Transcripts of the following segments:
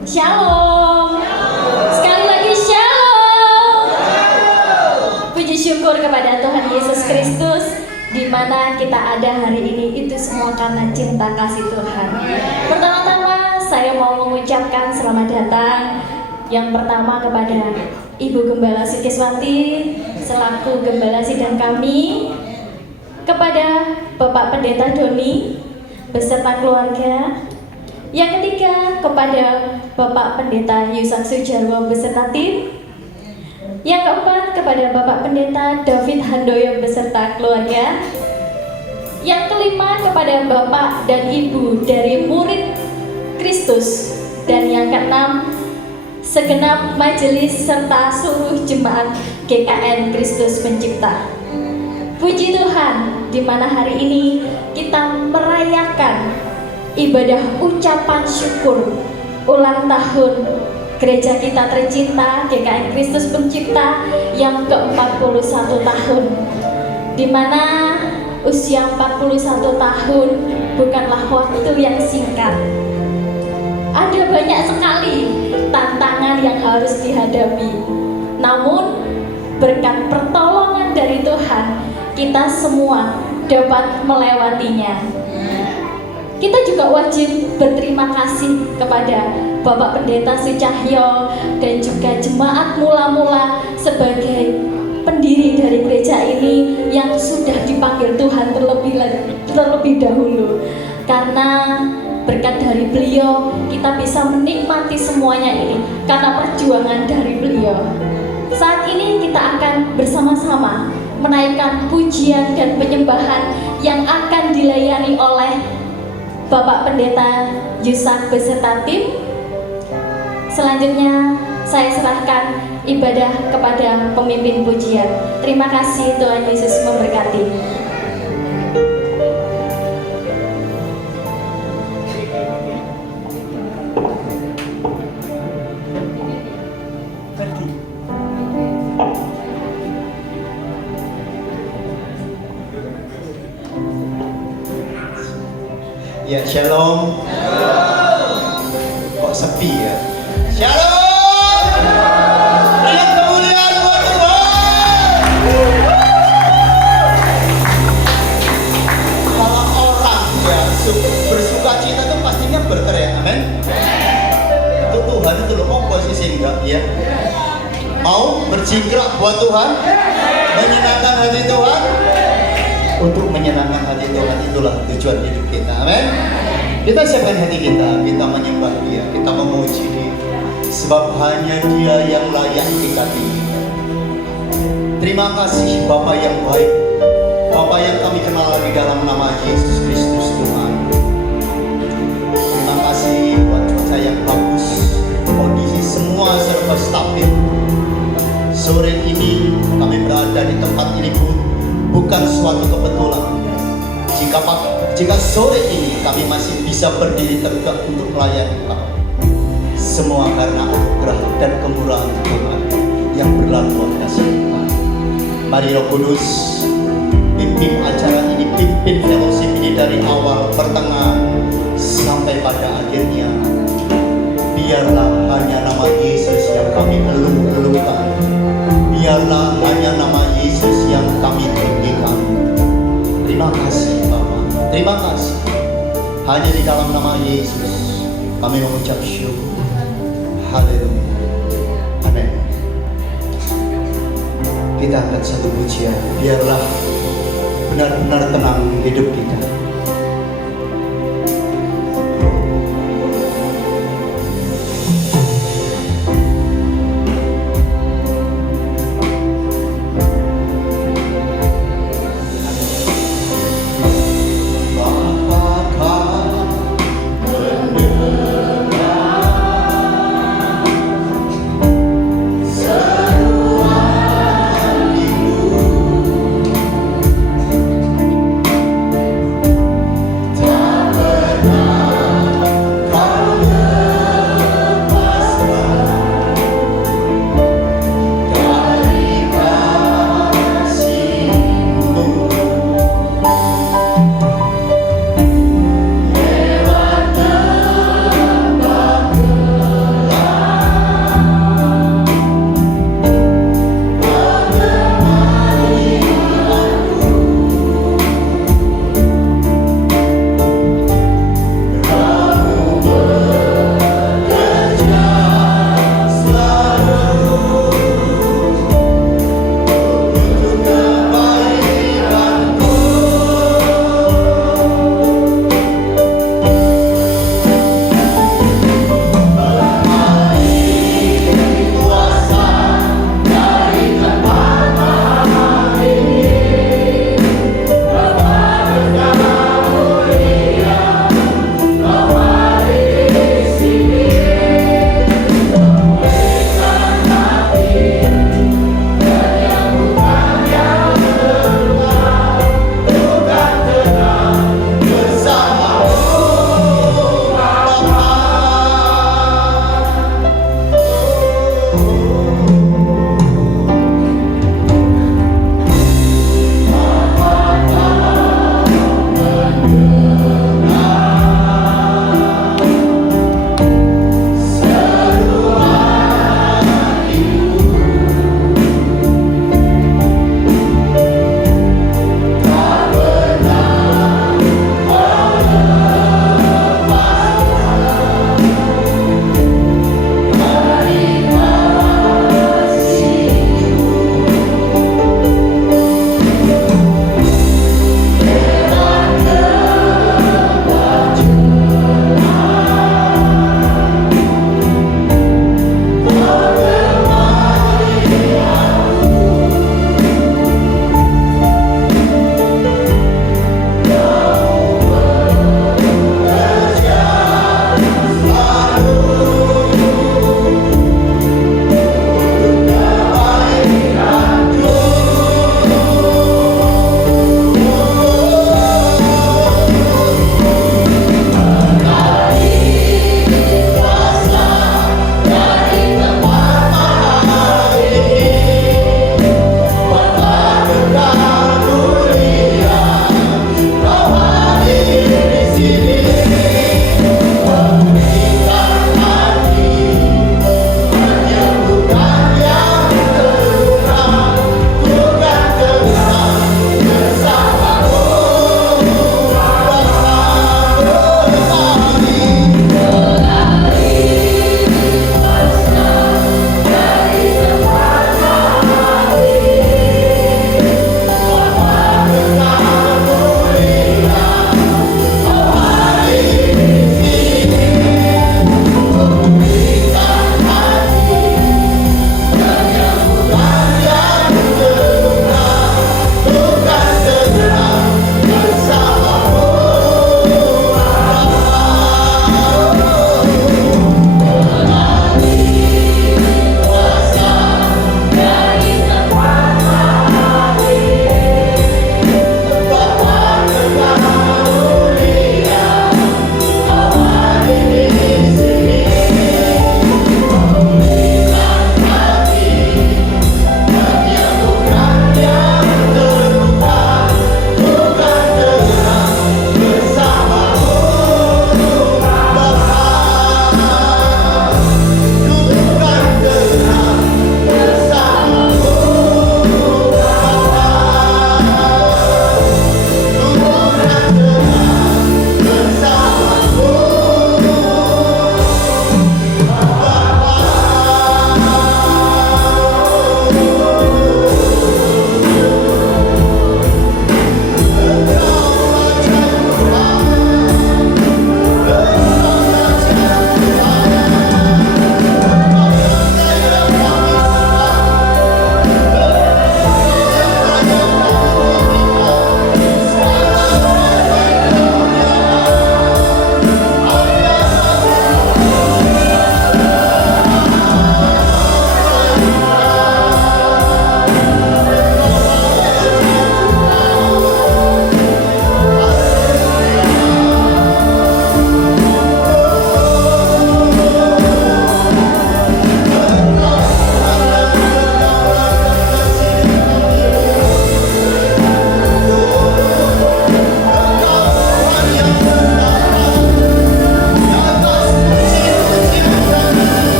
Shalom. Sekali lagi shalom. Puji syukur kepada Tuhan Yesus Kristus, di mana kita ada hari ini itu semua karena cinta kasih Tuhan. Pertama-tama saya mau mengucapkan selamat datang yang pertama kepada Ibu Gembala Sukiswati selaku Gembala Sidang kami, kepada Bapak Pendeta Doni beserta keluarga. Yang ketiga kepada Bapak Pendeta Yusak Sujarwo beserta tim. Yang keempat kepada Bapak Pendeta David Handoyo beserta keluarga. Yang kelima kepada Bapak dan Ibu dari murid Kristus. Dan yang keenam segenap majelis serta seluruh jemaat GKN Kristus Pencipta. Puji Tuhan, di mana hari ini kita merayakan ibadah ucapan syukur ulang tahun gereja kita tercinta GKN Kristus Pencipta yang ke-41 tahun, di mana usia 41 tahun bukanlah waktu yang singkat. Ada banyak sekali tantangan yang harus dihadapi, namun berkat pertolongan dari Tuhan kita semua dapat melewatinya. Kita juga wajib berterima kasih kepada Bapak Pendeta Sucahyo dan juga jemaat mula-mula sebagai pendiri dari gereja ini yang sudah dipanggil Tuhan terlebih dahulu. Karena berkat dari beliau kita bisa menikmati semuanya ini karena perjuangan dari beliau. Saat ini kita akan bersama-sama menaikkan pujian dan penyembahan yang akan dilayani oleh Bapak Pendeta Yusak beserta tim. Selanjutnya saya serahkan ibadah kepada pemimpin pujian. Terima kasih, Tuhan Yesus memberkati. Ya, shalom. Kok sepi ya? Shalom. Lihat kemuliaan buat Tuhan. Kalau orang ya bersuka cita itu pastinya berteriak, amin. Itu Tuhan itu loh, oposisi enggak ya? Mau berjingkrak buat Tuhan, menyenangkan hati Tuhan. Untuk menyenangkan hati Tuhan, itulah tujuan hidup kita, amin. Kita siapkan hati kita menyembah Dia, kita memuji Dia, sebab hanya Dia yang layak kita tinggikan. Terima kasih Bapa yang baik, Bapa yang kami kenal di dalam nama Yesus Kristus Tuhan. Terima kasih buat cuaca yang bagus, kondisi semua serba stabil. Sore ini kami berada di tempat ini bukan suatu kebetulan. Jika sore ini kami masih bisa berdiri tegak untuk melayani Kau, semua karena anugerah dan kemurahan Tuhan yang berlalu kasih kita. Mari Roh Kudus pimpin acara ini, pimpin fellowship ini dari awal, pertengahan sampai pada akhirnya. Biarlah hanya nama Yesus yang kami elung-elungkan. Biarlah hanya nama Yesus yang kami tinggikan. Terima kasih Bapa, terima kasih. Hanya di dalam nama Yesus kami mengucap syukur. Haleluya, amin. Kita angkat satu pujian. Biarlah benar-benar tenang hidup kita.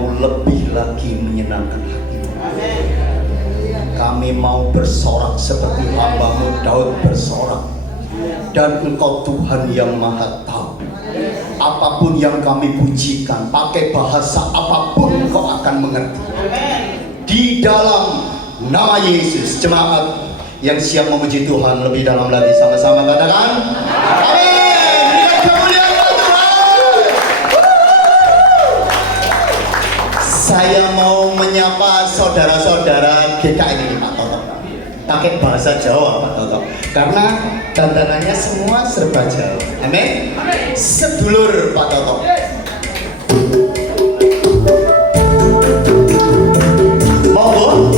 mau lebih lagi menyenangkan hatimu. Kami mau bersorak seperti hamba-Mu Daud bersorak. Dan Engkau Tuhan yang Maha Tahu. Apapun yang kami pujikan, pakai bahasa apapun Engkau akan mengerti. Di dalam nama Yesus, jemaat yang siap memuji Tuhan lebih dalam lagi, sama-sama katakan amin. Berikan kemuliaan buat Tuhan. Saya mau menyapa saudara-saudara GKI ini, Pak Toto, pakai bahasa Jawa, Pak Toto, karena dandanannya semua serba Jawa. Amin. Sedulur Pak Toto, monggo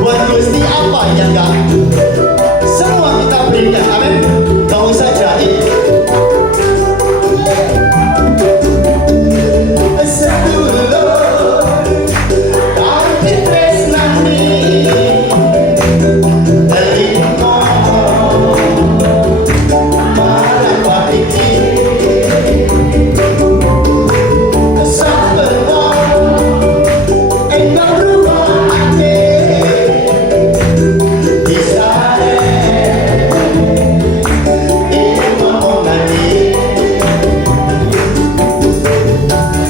buat Gusti apa ya enggak? Semua kita berikan, amin. Gak usah jahit. Sedulur tapi tresnani telingo marapati kesabaran engkau rumah ate disare ilmu mengani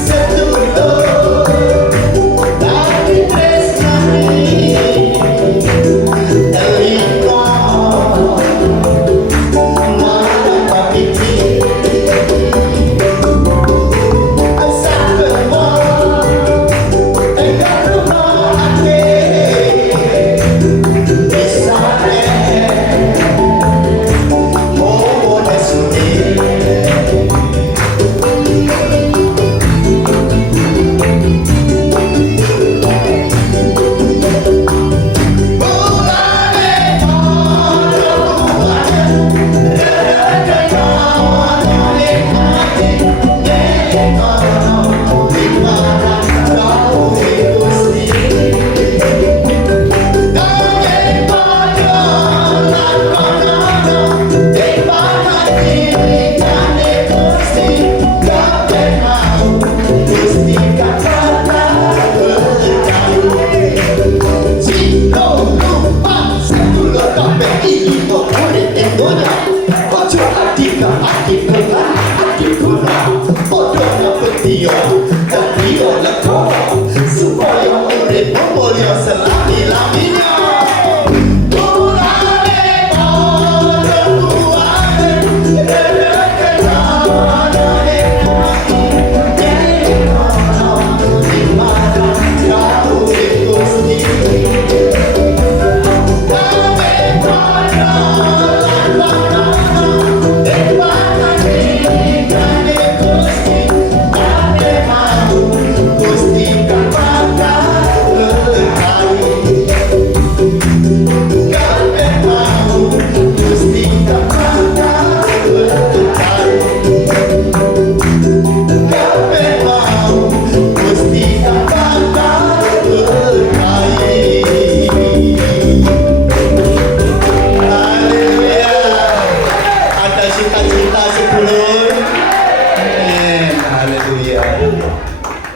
sedulur tapi tresnani telingo marapati kesabaran engkau rumah ate disare oh nesuni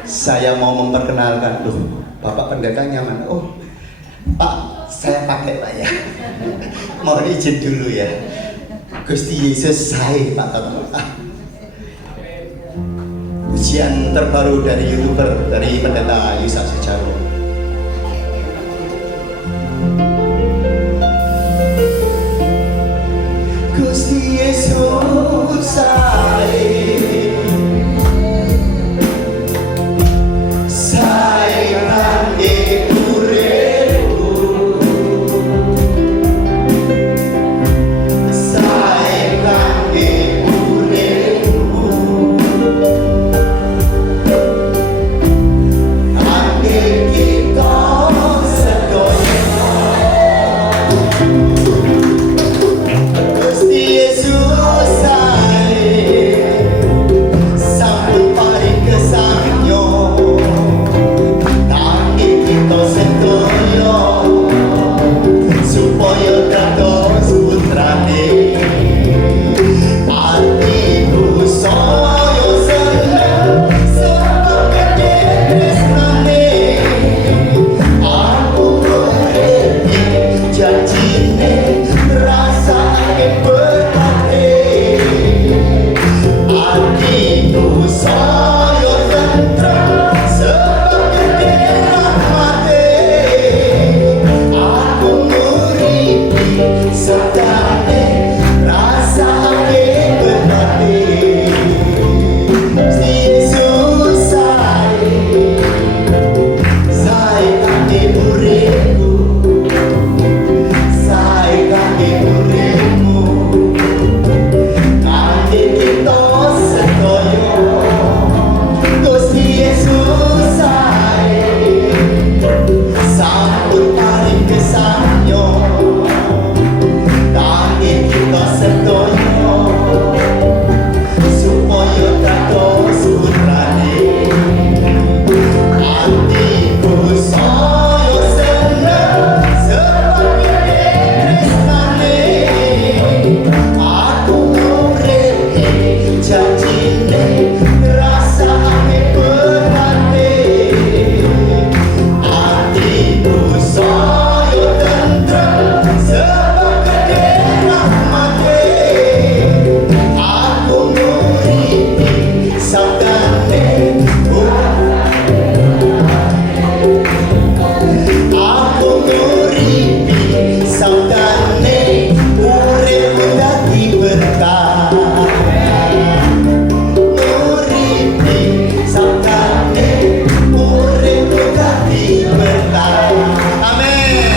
saya mau memperkenalkan, loh, Bapak Pendeta nyaman. Oh, Pak, saya pakai Pak ya. Mohon izin dulu ya. Gusti Yesus saya Pak Toto. Ujian terbaru dari YouTuber, dari Pendeta Yusak Sujarwo. Gusti Yesus saya Angge Hatiku saya tenteram sebagai rahmati. Aku nguripi sertane rasane berbati. Yesus saya kaki uripku, saya kaki uripmu, kaki kita sedoyo. Gusti Yesus saya sambut hari kesanyo, kaki kita sedoyo supaya terus putrane. Hatiku saya senang sebagai tresnane. Aku nguripi janjine rasane berbati. Hatiku saya tenteram sebagai rahmati. Aku nguripi sabdane. Aku nguripi sabdane, uripku dadi berkah. Nguripi sabdane, uripku dadi berkah. Amin.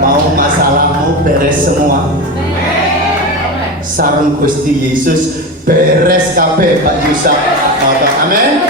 Mau masalahmu beres semua? Sarung Gusti Yesus beres kabeh Pak Yusak. Amin.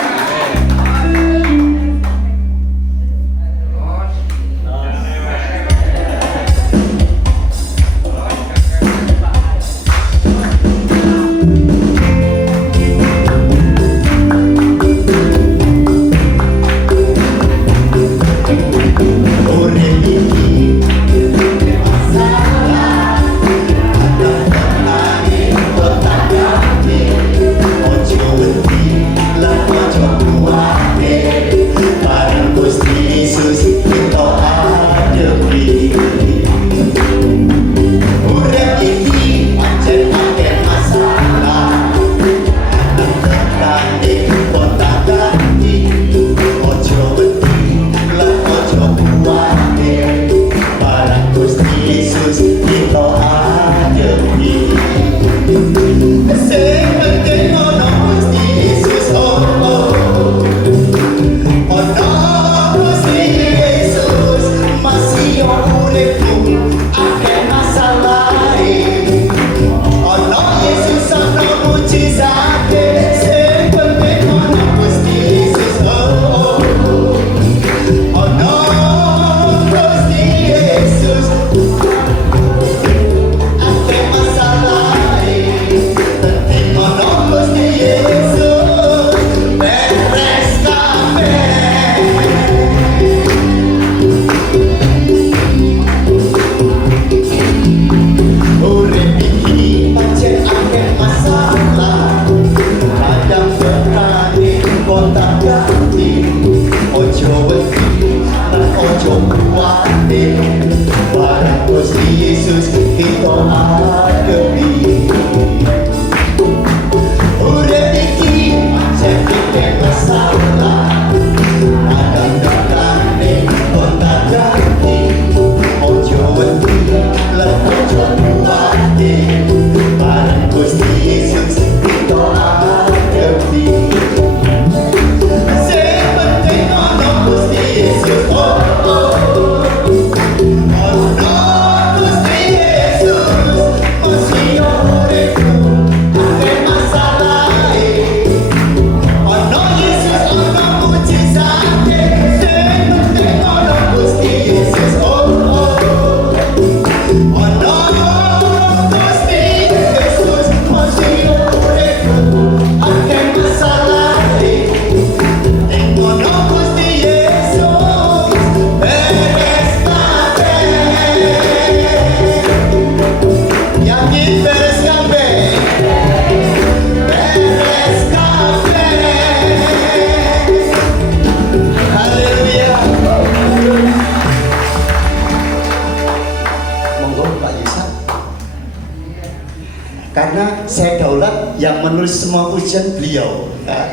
karena saya daulat yang menulis semua pujian beliau. Nah,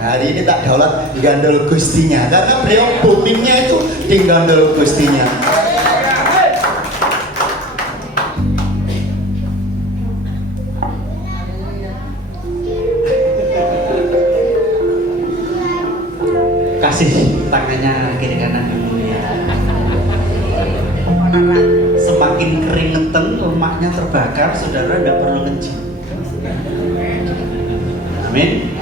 hari ini tak daulat gandol gustinya karena beliau boomingnya itu di gandol gustinya. Kasih tangannya kiri kanan dulu ya. Semakin keringetan lemaknya terbakar, saudara tidak perlu nge-gym. Amin.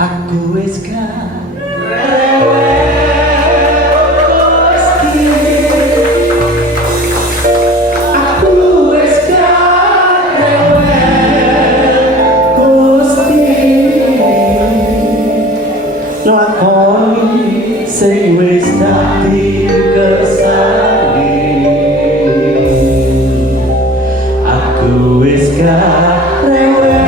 Aku wis lakoni sing wis dadi kersane. Aku wis gak rewel.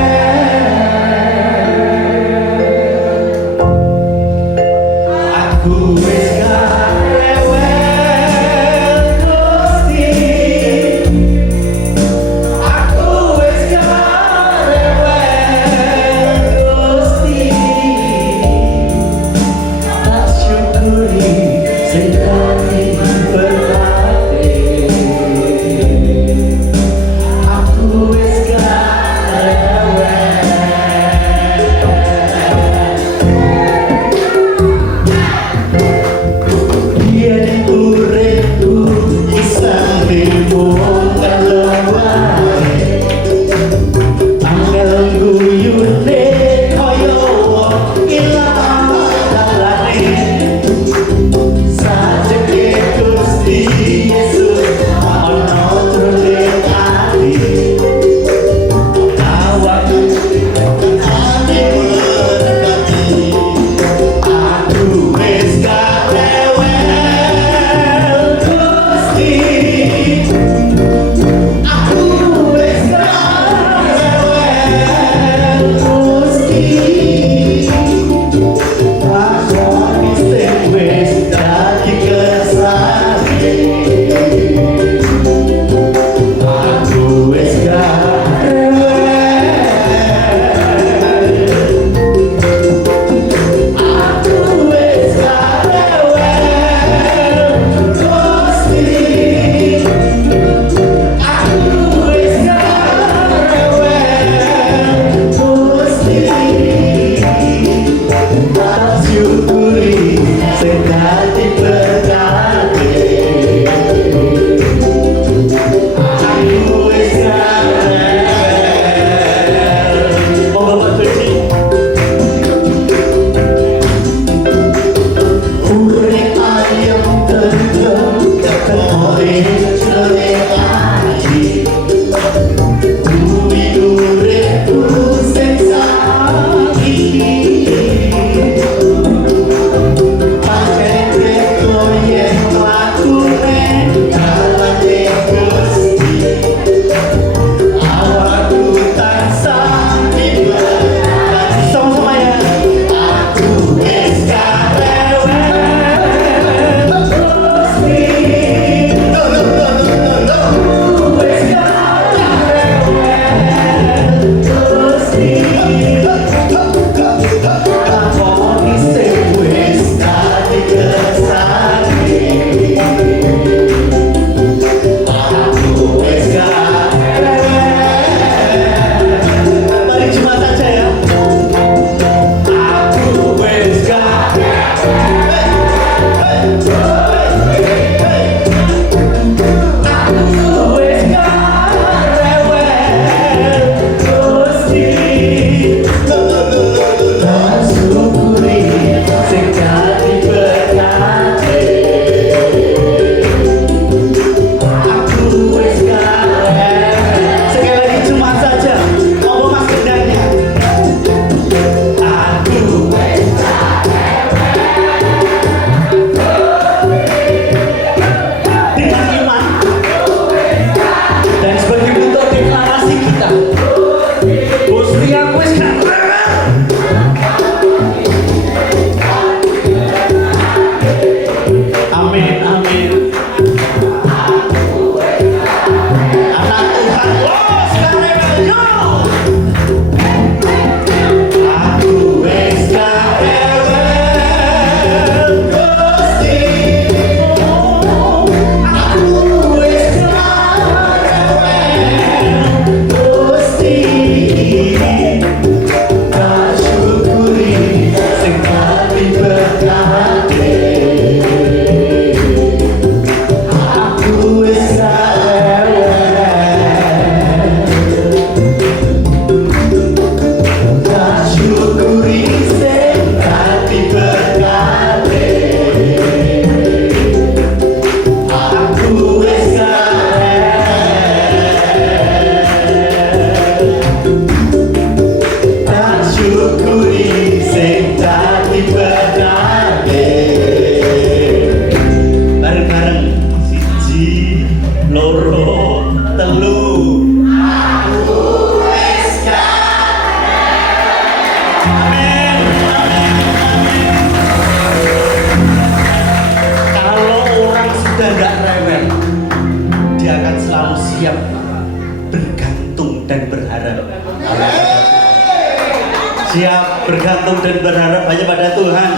Siap bergantung dan berharap hanya pada Tuhan.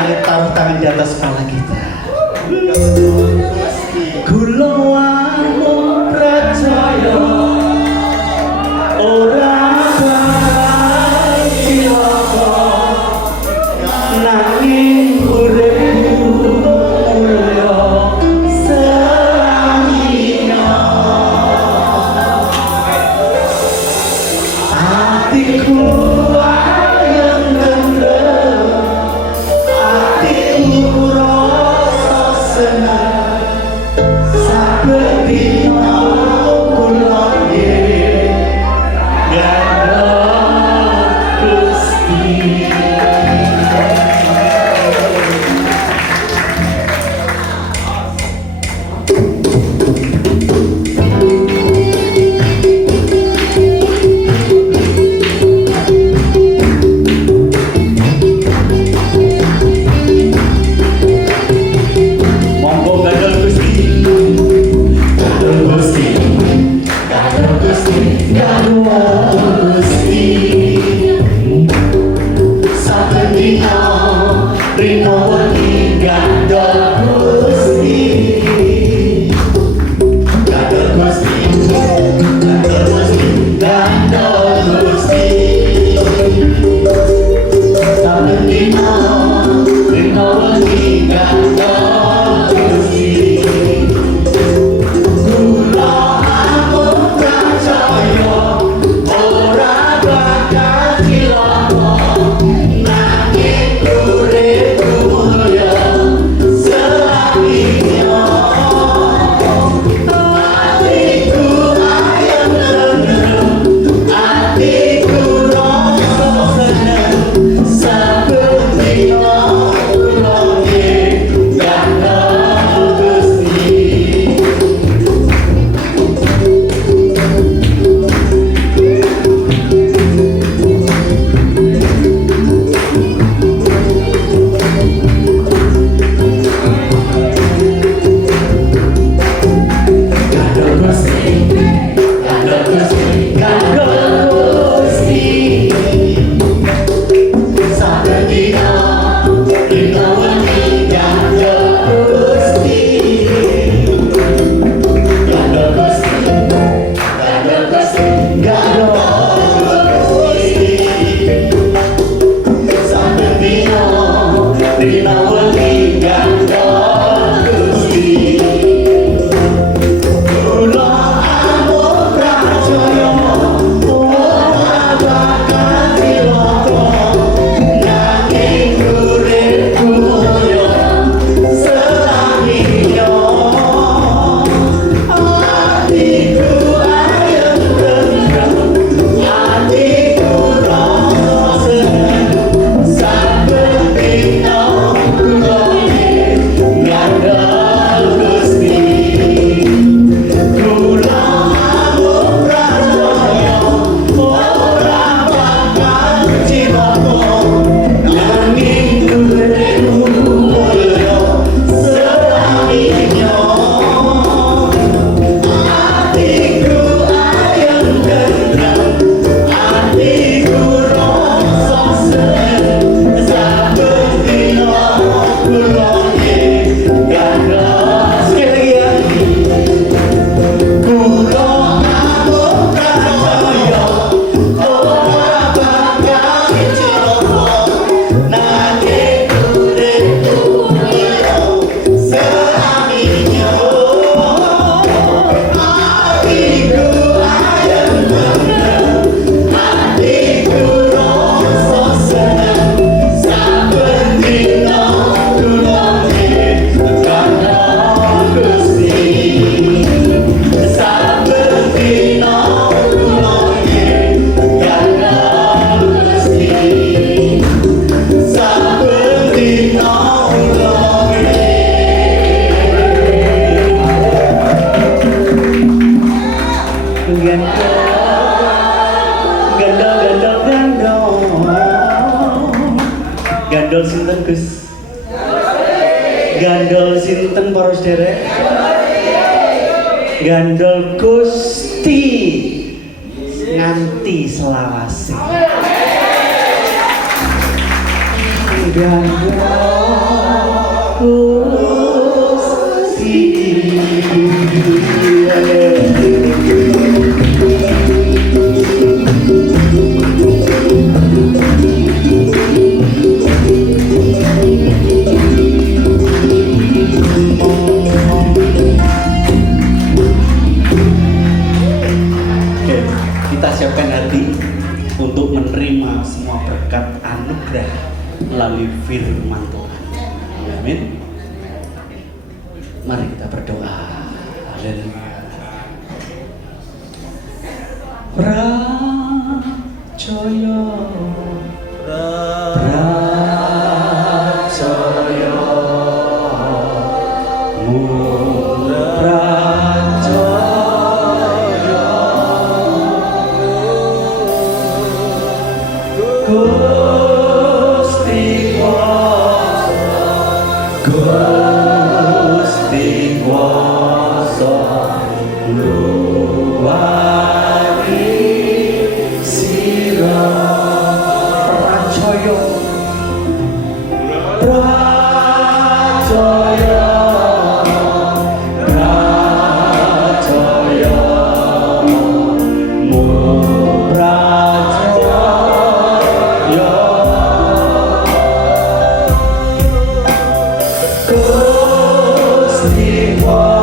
Mari taruh tangan di atas kepala kita. Kula wau percaya ora bakal cilaka nanging uripku mulya selamanya. Hatiku ayem tentrem, hatiku rasa senang. Saben dina kula gandeng Gusti. Monggo gandeng Gusti. Gandeng Gusti. Gandeng Gusti. Gandeng Gusti. Saben dina rino wengi gandeng Gusti. Gandeng Gusti. Gandeng Gusti. Gandeng Gusti. Saben dina rino wengi gandeng Gusti. Kula amun percaya ora bakal cilaka nanging uripku mulya selamanya. Hatiku ayem tentrem, hatiku rasa seneng. Saben dina kula gandeng Gusti. Gandeng Gusti. Gandeng Gusti. Gandeng Gusti. Saben dina rino wengi gandeng Gusti. Gandeng Gusti. Gandeng Gusti. Gandeng Gusti. Saben dina rino wengi gandeng Gusti. Kula amun percaya ora bakal cilaka nanging uripku mulya selamanya. Hatiku ayem tentrem, hatiku rasa seneng. Saben dina kula gandeng Gusti. Kula amun percaya ora bakal cilaka nanging uripku mulya selamanya. Hatiku ayem tentrem, hatiku rasa seneng. Saben dina kula gandeng. Sekali lagi ya. Kula amun percaya ora bakal cilaka nanging uripku mulya selamanya. Hatiku ayem tentrem, hatiku rasa seneng. Saben dina kula gandeng Gusti. Saben dina kula gandeng Gusti. Saben dina kula gandol sinten Gus? Gandol sinten para sederek? Gandol Gusti. nganti selawase. Kita siapkan hati untuk menerima semua berkat anugerah melalui firman Tuhan. Amin. Mari kita berdoa. Haleluya. Pracaya, pracaya, Gusti kuasa luari sira pracaya Gusti kuasa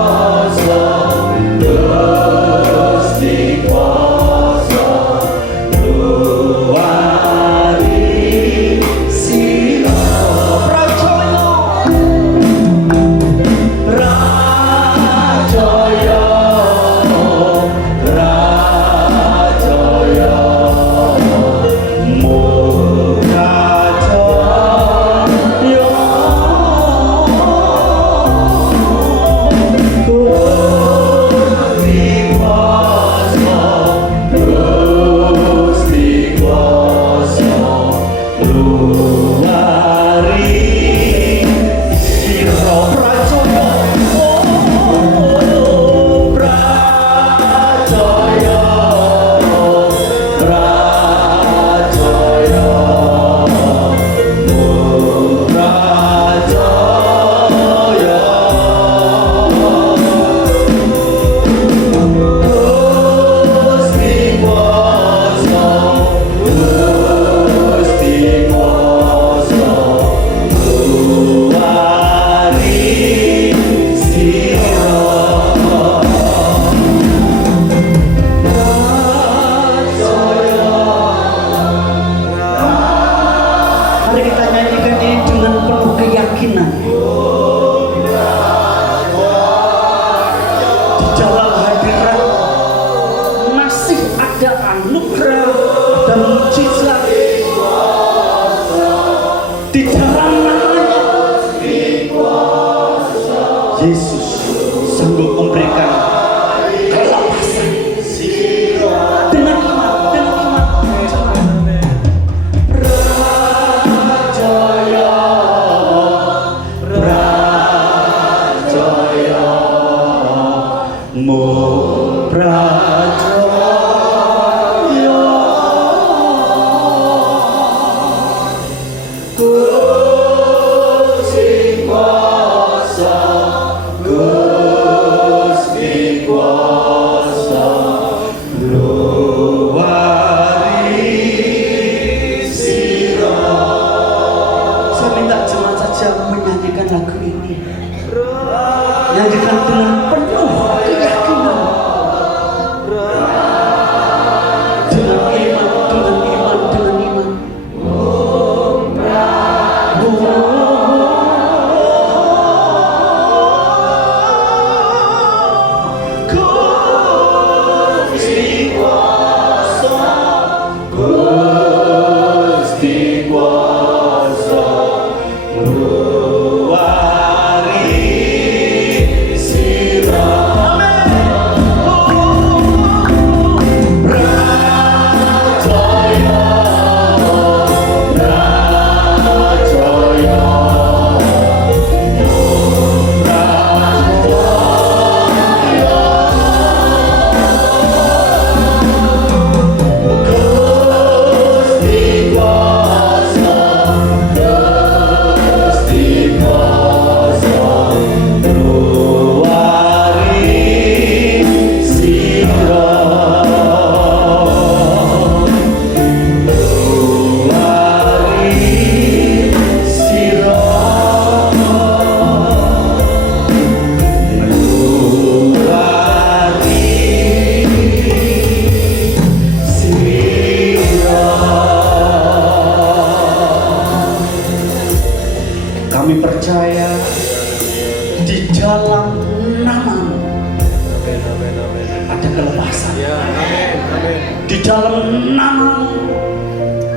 di dalam nama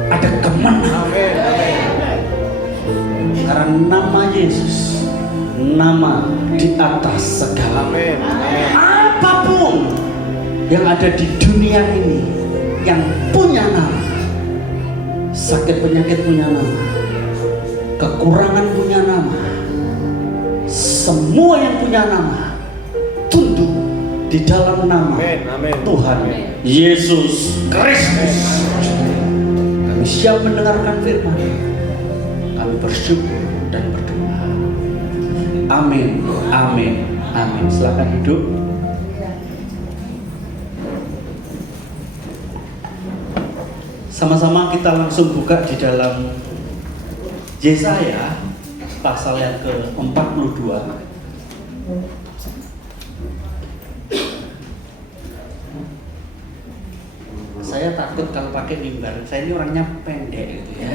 ada kemenangan. Karena nama Yesus, nama di atas segala. Apapun yang ada di dunia ini yang punya nama, sakit penyakit punya nama, kekurangan punya nama, semua yang punya nama tunduk di dalam nama Tuhan Yesus Kristus. Kami siap mendengarkan firman. Kami bersyukur dan berdoa. Amin, amin, amin. Silakan duduk. Sama-sama kita langsung buka di dalam Yesaya pasal yang ke-42. Saya takut kalau pakai mimbar. Saya ini orangnya pendek gitu ya.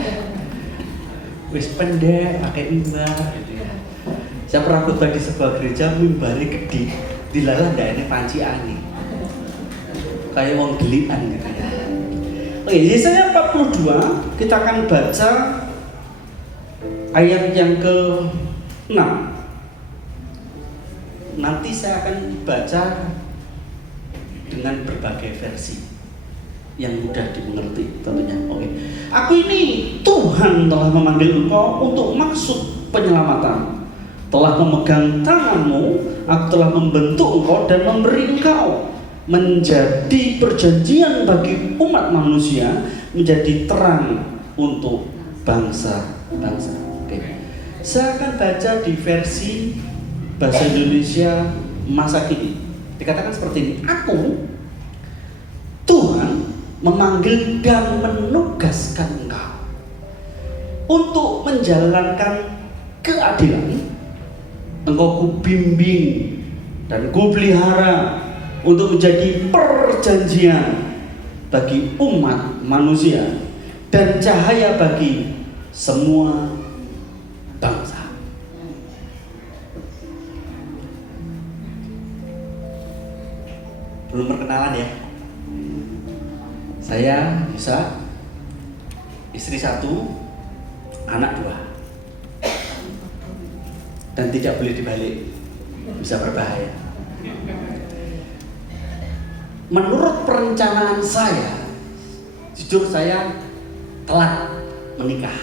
Wis pendek pakai mimbar gitu ya. Saya pernah khotbah di sebuah gereja, mimbarnya gede, dilalah ndakne panci angin. Kayak wong gelian gitu ya. Oke, Yesaya 42 kita akan baca ayat yang ke-6. Nanti saya akan baca dengan berbagai versi yang mudah dimengerti tentunya. Oke. Aku ini Tuhan telah memanggil engkau untuk maksud penyelamatan. Telah memegang tanganmu, aku telah membentuk engkau dan memberi engkau menjadi perjanjian bagi umat manusia, menjadi terang untuk bangsa-bangsa. Oke. Saya akan baca di versi bahasa Indonesia masa kini. Dikatakan seperti ini. Aku Tuhan memanggil dan menugaskan engkau untuk menjalankan keadilan. Engkau kubimbing dan kupelihara untuk menjadi perjanjian bagi umat manusia dan cahaya bagi semua bangsa. Belum perkenalan ya. Saya bisa istri 1, anak 2, dan tidak boleh dibalik, bisa berbahaya. Menurut perencanaan saya, jujur saya telat menikah.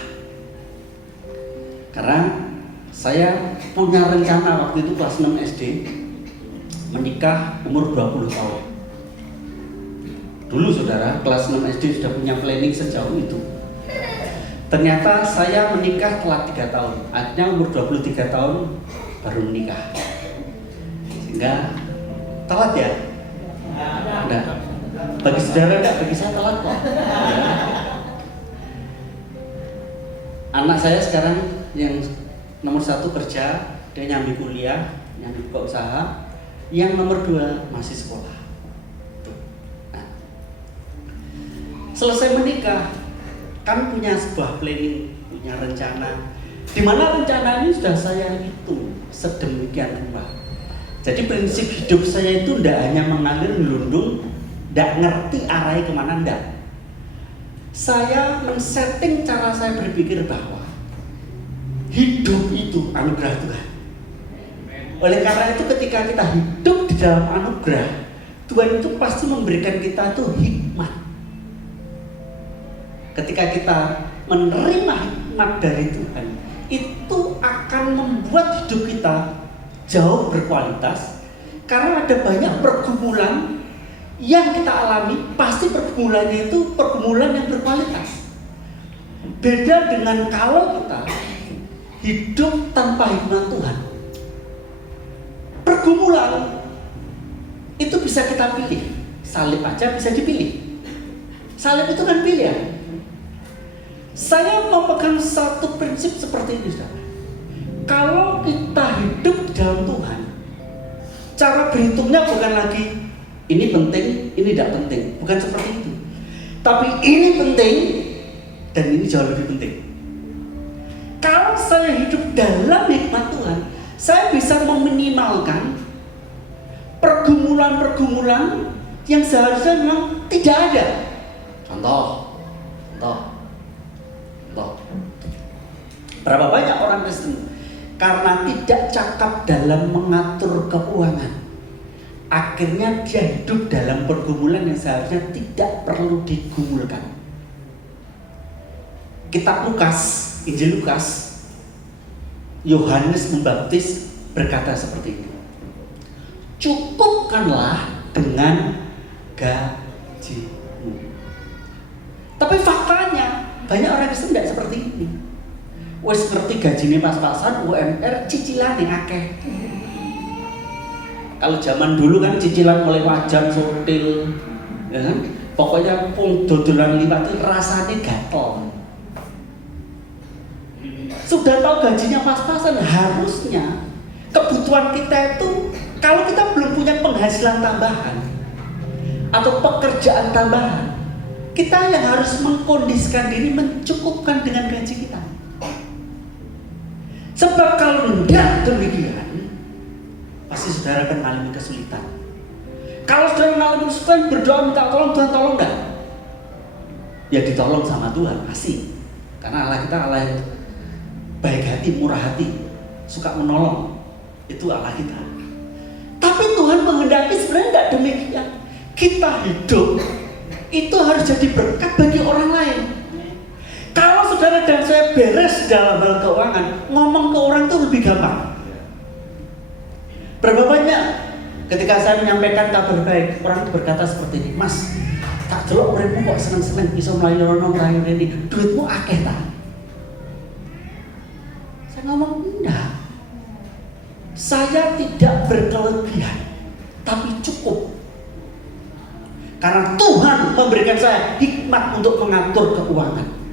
Karena saya punya rencana waktu itu kelas 6 SD menikah umur 20 tahun. Dulu saudara, kelas 6 SD sudah punya planning sejauh itu. Ternyata saya menikah telat 3 tahun. Artinya umur 23 tahun baru menikah. Sehingga telat ya? Enggak. Bagi saudara enggak, bagi saya telat kok. Anak saya sekarang yang nomor 1 kerja, dia nyambi kuliah, nyambi buka usaha. Yang nomor 2 masih sekolah. Nah, selesai menikah, kami punya sebuah planning, punya rencana. Di mana rencana ini sudah saya hitung sedemikian rupa. Jadi prinsip hidup saya itu tidak hanya mengalir melundung, tidak ngerti arahnya kemana, tidak. Saya men-setting cara saya berpikir bahwa hidup itu anugerah Tuhan. Oleh karena itu ketika kita hidup di dalam anugerah, Tuhan itu pasti memberikan kita tuh hikmat. Ketika kita menerima hikmat dari Tuhan, itu akan membuat hidup kita jauh berkualitas. Karena ada banyak pergumulan yang kita alami, pasti pergumulannya itu pergumulan yang berkualitas. Beda dengan kalau kita hidup tanpa hikmat Tuhan. Pergumulan itu bisa kita pilih. Salib aja bisa dipilih. Salib itu kan pilihan. Saya memegang satu prinsip seperti ini, saudara. Kalau kita hidup dalam Tuhan, cara berhitungnya bukan lagi ini penting, ini tidak penting, bukan seperti itu. Tapi ini penting dan ini jauh lebih penting. Kalau saya hidup dalam hikmat Tuhan, saya bisa meminimalkan pergumulan-pergumulan yang seharusnya memang tidak ada. Contoh. Berapa banyak orang Kristen karena tidak cakap dalam mengatur keuangan, akhirnya dia hidup dalam pergumulan yang seharusnya tidak perlu digumulkan. Kitab Lukas, Injil Lukas, Yohanes Pembaptis berkata seperti ini, cukupkanlah dengan gajimu. Tapi faktanya banyak orang Kristen tidak seperti ini. Wes ngerti gajine pas-pasan, UMR cicilane akeh. Kalau zaman dulu kan cicilan mulai wajan, sotil, ya kan? Pokoknya pun dodolan liwat itu rasanya gatel. Sudah tahu gajinya pas-pasan, harusnya kebutuhan kita itu, kalau kita belum punya penghasilan tambahan atau pekerjaan tambahan, kita yang harus mengkondisikan diri mencukupkan dengan gaji kita. Sebab kalau tidak demikian, pasti saudara akan mengalami kesulitan. Kalau saudara mengalami kesulitan, berdoa minta tolong Tuhan, tolong enggak? Ya ditolong sama Tuhan, pasti. Karena Allah kita Allah yang baik hati, murah hati, suka menolong. Itu Allah kita. Tapi Tuhan menghendaki sebenarnya tidak demikian. Kita hidup itu harus jadi berkat bagi orang lain. Kalau saudara dan saya beres dalam hal keuangan, ngomong ke orang itu lebih gampang. Berapa banyak ketika saya menyampaikan kabar baik, orang itu berkata seperti ini, Mas, tak delok uripmu kok seneng-seneng bisa melayono rayu ini, duitmu akeh ta? Saya ngomong enggak. Saya tidak berkelebihan, tapi cukup. Karena Tuhan memberikan saya hikmat untuk mengatur keuangan.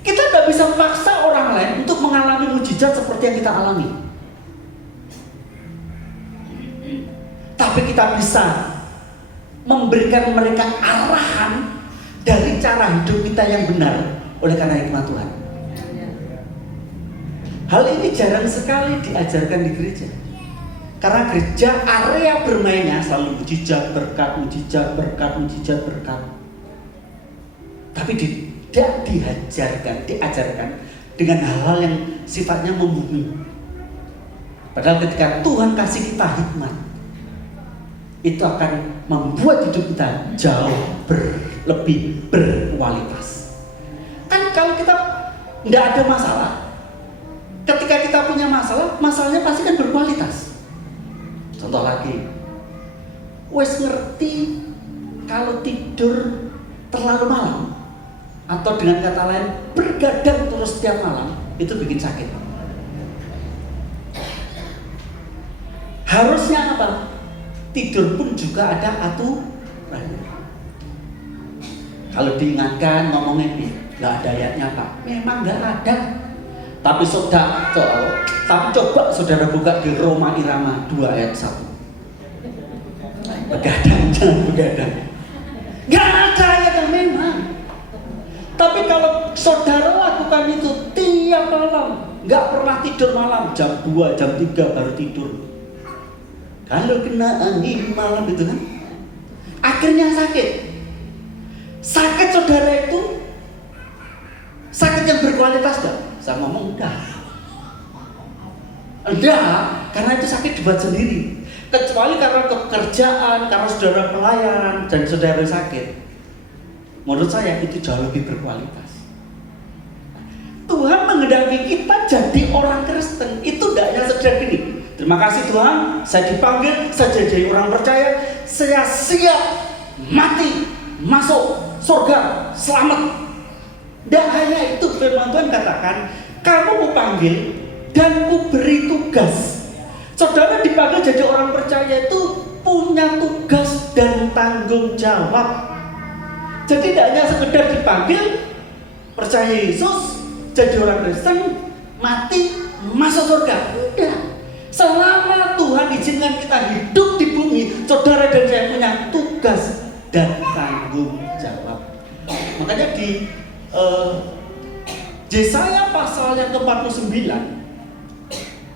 Kita tidak bisa memaksa orang lain untuk mengalami mujizat seperti yang kita alami. Tapi kita bisa memberikan mereka arahan dari cara hidup kita yang benar oleh karena hikmat Tuhan. Hal ini jarang sekali diajarkan di gereja. Karena gereja area bermainnya selalu mujizat, berkat, mujizat, berkat, mujizat, berkat. Tapi tidak diajarkan dengan hal-hal yang sifatnya membumi. Padahal ketika Tuhan kasih kita hikmat, itu akan membuat hidup kita jauh lebih berkualitas. Kan kalau kita tidak ada masalah, ketika kita punya masalah, masalahnya pasti kan berkualitas. Contoh lagi, wes ngerti kalau tidur terlalu malam, atau dengan kata lain bergadang terus setiap malam, itu bikin sakit. Harusnya apa? Tidur pun juga ada aturan. Kalau diingatkan ngomongin nih, nggak ada ayatnya Pak. Memang nggak ada. Tapi coba saudara buka di Roma Irama 2 ayat 1. Begadang, jangan begadang. Nggak ada ayatnya memang. Tapi kalau saudara lakukan itu tiap malam, nggak pernah tidur malam, jam 2, jam 3 baru tidur. Kalau kena angin malam itu kan, akhirnya sakit. Sakit saudara itu sakit yang berkualitas gak? Saya ngomong enggak, karena itu sakit dibuat sendiri. Kecuali karena pekerjaan, karena saudara pelayanan dan saudara sakit. Menurut saya itu jauh lebih berkualitas. Tuhan menghendaki kita jadi orang Kristen. Itu tidak hanya sekedar gini, terima kasih Tuhan, saya dipanggil, saya jadi orang percaya, saya siap mati, masuk surga, selamat. Dan hanya itu, firman Tuhan katakan, kamu kupanggil dan kuberi tugas. Saudara dipanggil jadi orang percaya itu punya tugas dan tanggung jawab. Jadi tidak hanya sekedar dipanggil, percaya Yesus, jadi orang Kristen, mati, masuk surga. Tidak. Selama Tuhan izinkan kita hidup di bumi, saudara dan saya punya tugas dan tanggung jawab. Makanya di Yesaya pasal yang ke-49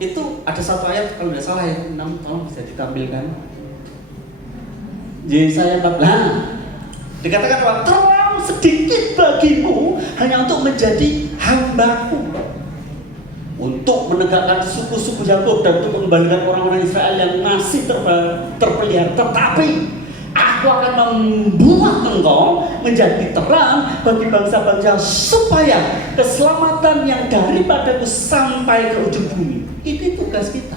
itu ada satu ayat, kalau tidak salah ayat 6, tolong bisa ditampilkan. Yesaya 14. Dikatakan bahwa terlalu sedikit bagimu hanya untuk menjadi hambaku, untuk menegakkan suku-suku Yakub dan untuk mengembalikan orang-orang Israel yang masih terpelihara. Tetapi aku akan membuat engkau menjadi terang bagi bangsa-bangsa supaya keselamatan yang daripadaku sampai ke ujung bumi. Ini tugas kita.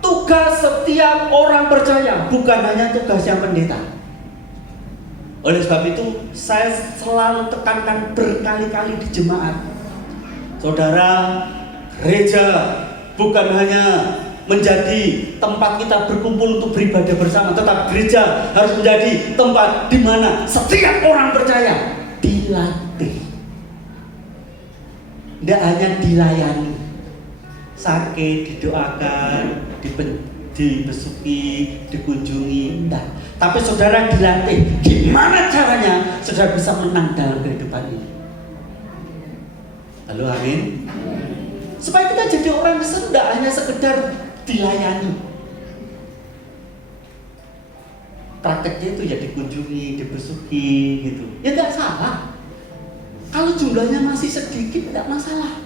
Tugas setiap orang percaya, bukan hanya tugasnya pendeta. Oleh sebab itu, saya selalu tekankan berkali-kali di jemaat, saudara, gereja bukan hanya menjadi tempat kita berkumpul untuk beribadah bersama, tetapi gereja harus menjadi tempat di mana setiap orang percaya dilatih. Tidak hanya dilayani, sakit didoakan, dibesuki, dikunjungi, enggak. Tapi saudara dilatih gimana caranya saudara bisa menang dalam kehidupan ini. Halo, amin. Supaya kita jadi orang Kristen tidak hanya sekedar dilayani. Prakteknya itu ya dikunjungi, dibesuki gitu. Ya nggak salah. Kalau jumlahnya masih sedikit tidak masalah.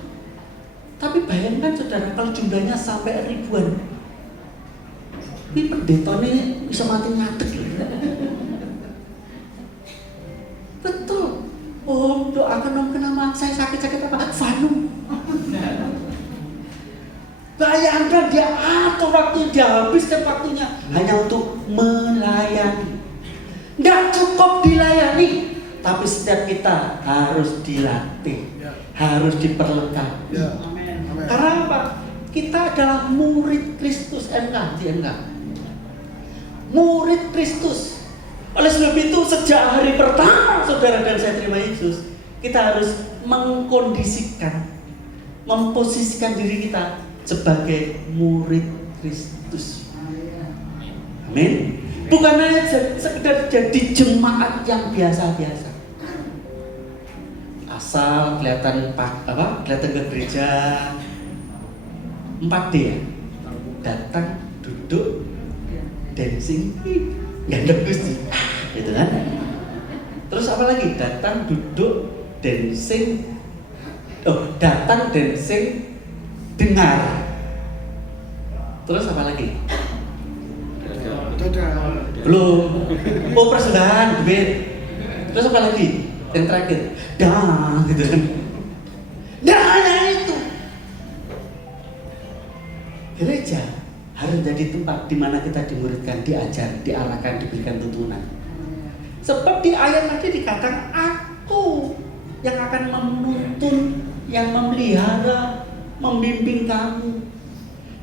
Tapi bayangkan saudara kalau jumlahnya sampai ribuan. Ini pendetanya bisa mati ngadeg loh. Betul. Oh, doakan dong kenapa saya sakit-sakit apa? Vanu. Bayangkan dia atur waktu, dia habiskan waktunya hanya untuk melayani. Nggak cukup dilayani, tapi setiap kita harus dilatih, harus diperlengkapi. Karena apa? Kita adalah murid Kristus MK di MK. Murid Kristus. Oleh sebab itu sejak hari pertama saudara dan saya terima Yesus, kita harus mengkondisikan, memposisikan diri kita sebagai murid Kristus. Amin. Bukan hanya sekedar jadi jemaat yang biasa-biasa. Asal kelihatan kelihatan ke gereja 4D ya. Datang, duduk, dancing, gandeng Gusti. Gitu kan? Terus apa lagi? Datang, duduk, dancing. Datang, dancing, dengar. Terus apa lagi? Belum. Oh, persembahan, duit. Terus apa lagi? Yang terakhir, dah, gitu kan? Dah, hanya itu. Gereja harus jadi tempat di mana kita dimuridkan, diajar, diarahkan, diberikan tuntunan. Sebab di ayat tadi dikatakan, aku yang akan menuntun, yang memelihara, membimbing kamu.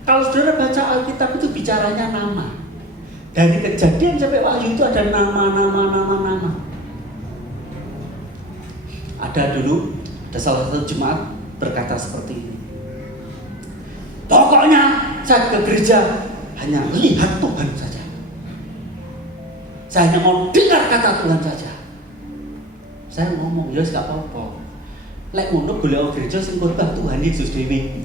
Kalau saudara baca Alkitab itu bicaranya nama. Dari Kejadian sampai Wahyu itu ada nama. Ada salah satu jemaat berkata seperti ini. Pokoknya saya ke gereja hanya lihat Tuhan saja. Saya hanya mau dengar kata Tuhan saja. Saya ngomong, ya gak apa-apa. Lek ngono golek gereja sing khotbah Tuhan Yesus dhewe.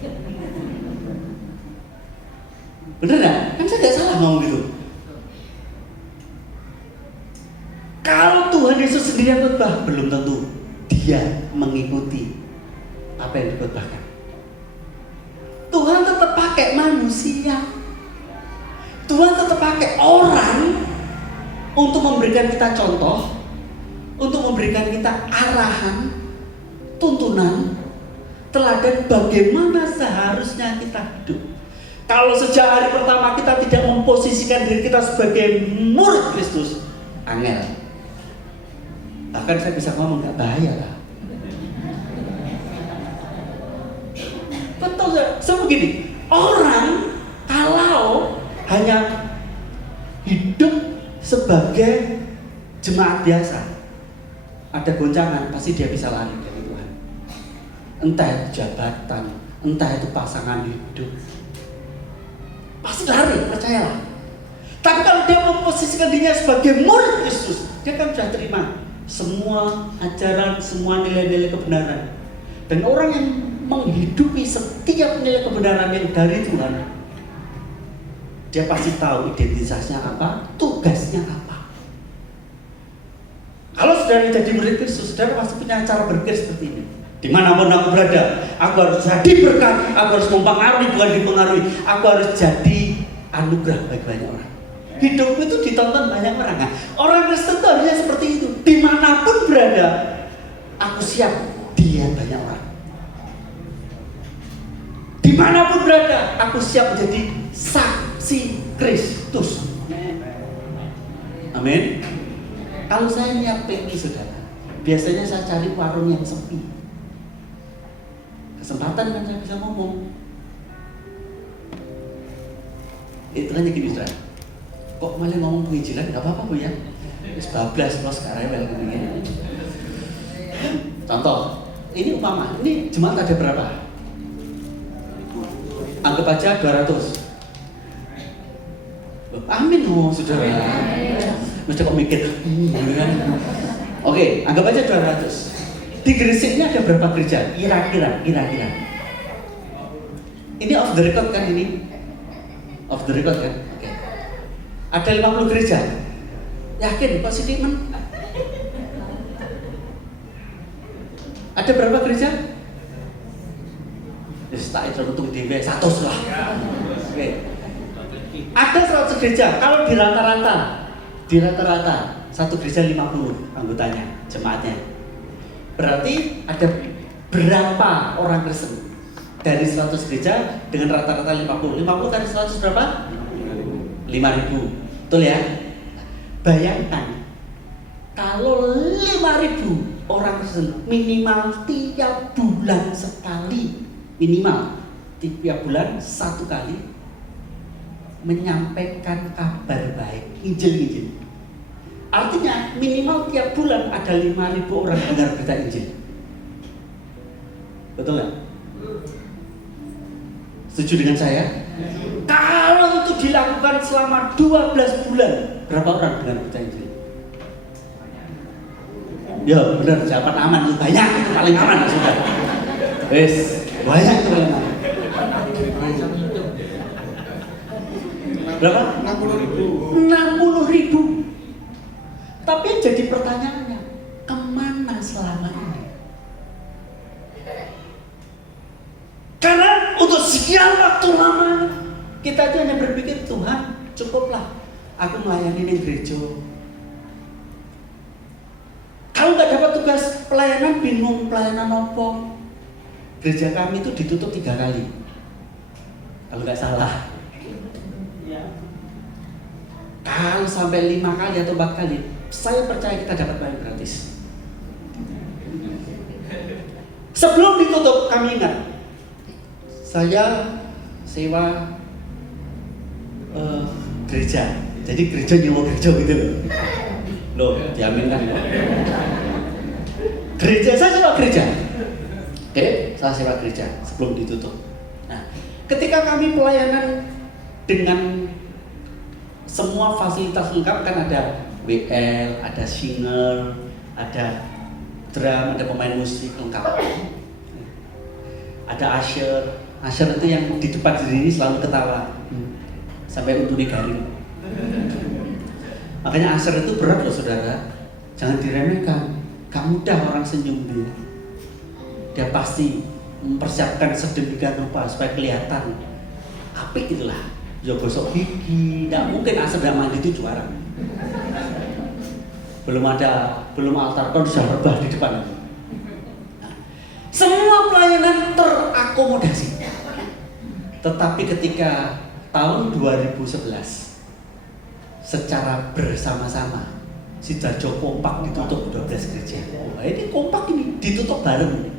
Bener enggak? Kan saya gak salah ngomong gitu. Kalau Tuhan Yesus sendiri yang khotbah, belum tentu dia mengikuti apa yang dikhotbahkan. Tuhan tetap pakai manusia. Tuhan tetap pakai orang untuk memberikan kita contoh, untuk memberikan kita arahan, tuntunan, teladan bagaimana seharusnya kita hidup. Kalau sejak hari pertama kita tidak memposisikan diri kita sebagai murid Kristus, angel. Bahkan saya bisa ngomong gak bahaya lah. Betul ya? So begini, orang kalau hanya hidup sebagai jemaat biasa, ada goncangan, pasti dia bisa lari dari Tuhan. Entah itu jabatan, entah itu pasangan hidup, pasti lari, percayalah. Tapi kalau dia memposisikan dirinya sebagai murid Kristus, dia kan sudah terima semua ajaran, semua nilai-nilai kebenaran. Dan orang yang menghidupi setiap nilai kebenaran yang dari Tuhan, dia pasti tahu identitasnya apa, tugasnya apa. Kalau saudara jadi murid Kristus, saudara pasti punya cara berpikir seperti ini. Dimanapun aku berada, aku harus jadi berkat, aku harus mempengaruhi bukan dipengaruhi, aku harus jadi anugerah bagi banyak orang. Hidupku itu ditonton banyak orang. Nah, orang Kristen itu harusnya seperti itu. Dimanapun berada, aku siap dia banyak orang. Dimanapun berada, aku siap menjadi saksi Kristus. Amin. Kalau saya nyiapin ini, saudara, biasanya saya cari warung yang sepi. Kesempatan kan saya bisa ngomong. Itu hanya gini, saudara. Kok malah ngomong penginjilan? Gak apa-apa, Bu ya. Wis bablas terus karena gini. Contoh, ini umpama, ini jemaat ada berapa? Anggap aja 200. Amin, oh saudara. Mesti kok mikir, kan? Oke, anggap aja 200. Di Gresik ini ada berapa gereja? Kira-kira. Ini off the record kan ini? Off the record kan? Oke. Ada 50 gereja. Yakin Pak Sidiman? Ada berapa gereja? Tak itu untuk DW 100 lah. Oke. Ada 100 gereja. Kalau di rata-rata satu gereja 50 anggotanya, jemaatnya. Berarti ada berapa orang Kristen dari 100 gereja dengan rata-rata 50? 50 kali 100 berapa? 5.000. Betul ya? Bayangkan kalau 5.000 orang Kristen minimal tiap bulan sekali, minimal tiap bulan satu kali menyampaikan kabar baik, Injil. Artinya minimal tiap bulan ada 5.000 orang dengar berita Injil. Betul nggak? Setuju dengan saya? Kalau itu dilakukan selama 12 bulan, berapa orang dengar berita Injil? Ya benar, jawaban aman itu banyak, itu paling aman sudah. Wes, banyak itu paling aman. Berapa? 60.000. Tapi yang jadi pertanyaannya, kemana selama ini? Karena untuk sekian waktu lama kita itu hanya berpikir, Tuhan cukuplah aku melayani di gereja. Kalau nggak dapat tugas pelayanan, bingung pelayanan apa. Gereja kami itu ditutup 3 kali, kalau nggak salah. Kalau sampai 5 kali atau 4 kali, saya percaya kita dapat pelayanan gratis. Sebelum ditutup, kami ingat, saya sewa gereja. Jadi gereja nyewa gereja gitu loh. Diaminkan loh. Gereja, saya sewa gereja. Oke, saya sewa gereja sebelum ditutup. Nah, ketika kami pelayanan dengan semua fasilitas lengkap, kan ada WL, ada singer, ada drum, ada pemain musik lengkap. Ada usher. Usher itu yang di depan diri selalu ketawa sampai untungnya garing. Makanya usher itu berat loh saudara. Jangan diremehkan. Gak mudah orang senyum dia. Dia pasti mempersiapkan sedemikian rupa supaya kelihatan apik itulah. Ya gosok gigi, tidak mungkin asal gak mandi itu juara. Belum altar kon sudah rebah di depan. Nah, semua pelayanan terakomodasi. Tetapi ketika tahun 2011 secara bersama-sama Sidarjo kompak ditutup 12 gereja. Wah, ini kompak ini ditutup bareng.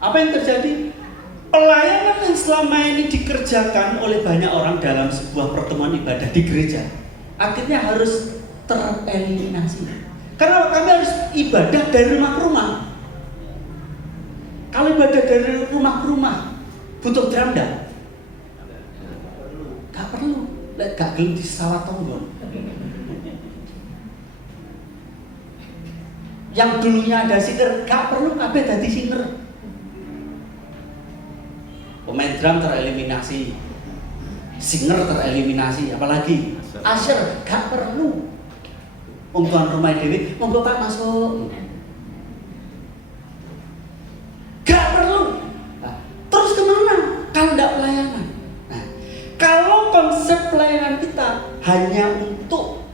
Apa yang terjadi? Pelayanan yang selama ini dikerjakan oleh banyak orang dalam sebuah pertemuan ibadah di gereja akhirnya harus tereliminasi. Karena kami harus ibadah dari rumah ke rumah. Kalau ibadah dari rumah ke rumah butuh drum enggak? Gak perlu. Gak gelem di sawah tonggon. Yang dulunya ada singer gak perlu kabeh dadi singer. Pemain drum tereliminasi. singer tereliminasi, apalagi Asher gak perlu. Tuan rumah dewi, monggo Pak masuk. Gak perlu. Nah, terus kemana? Kalau tidak pelayanan. Nah, kalau konsep pelayanan kita hanya untuk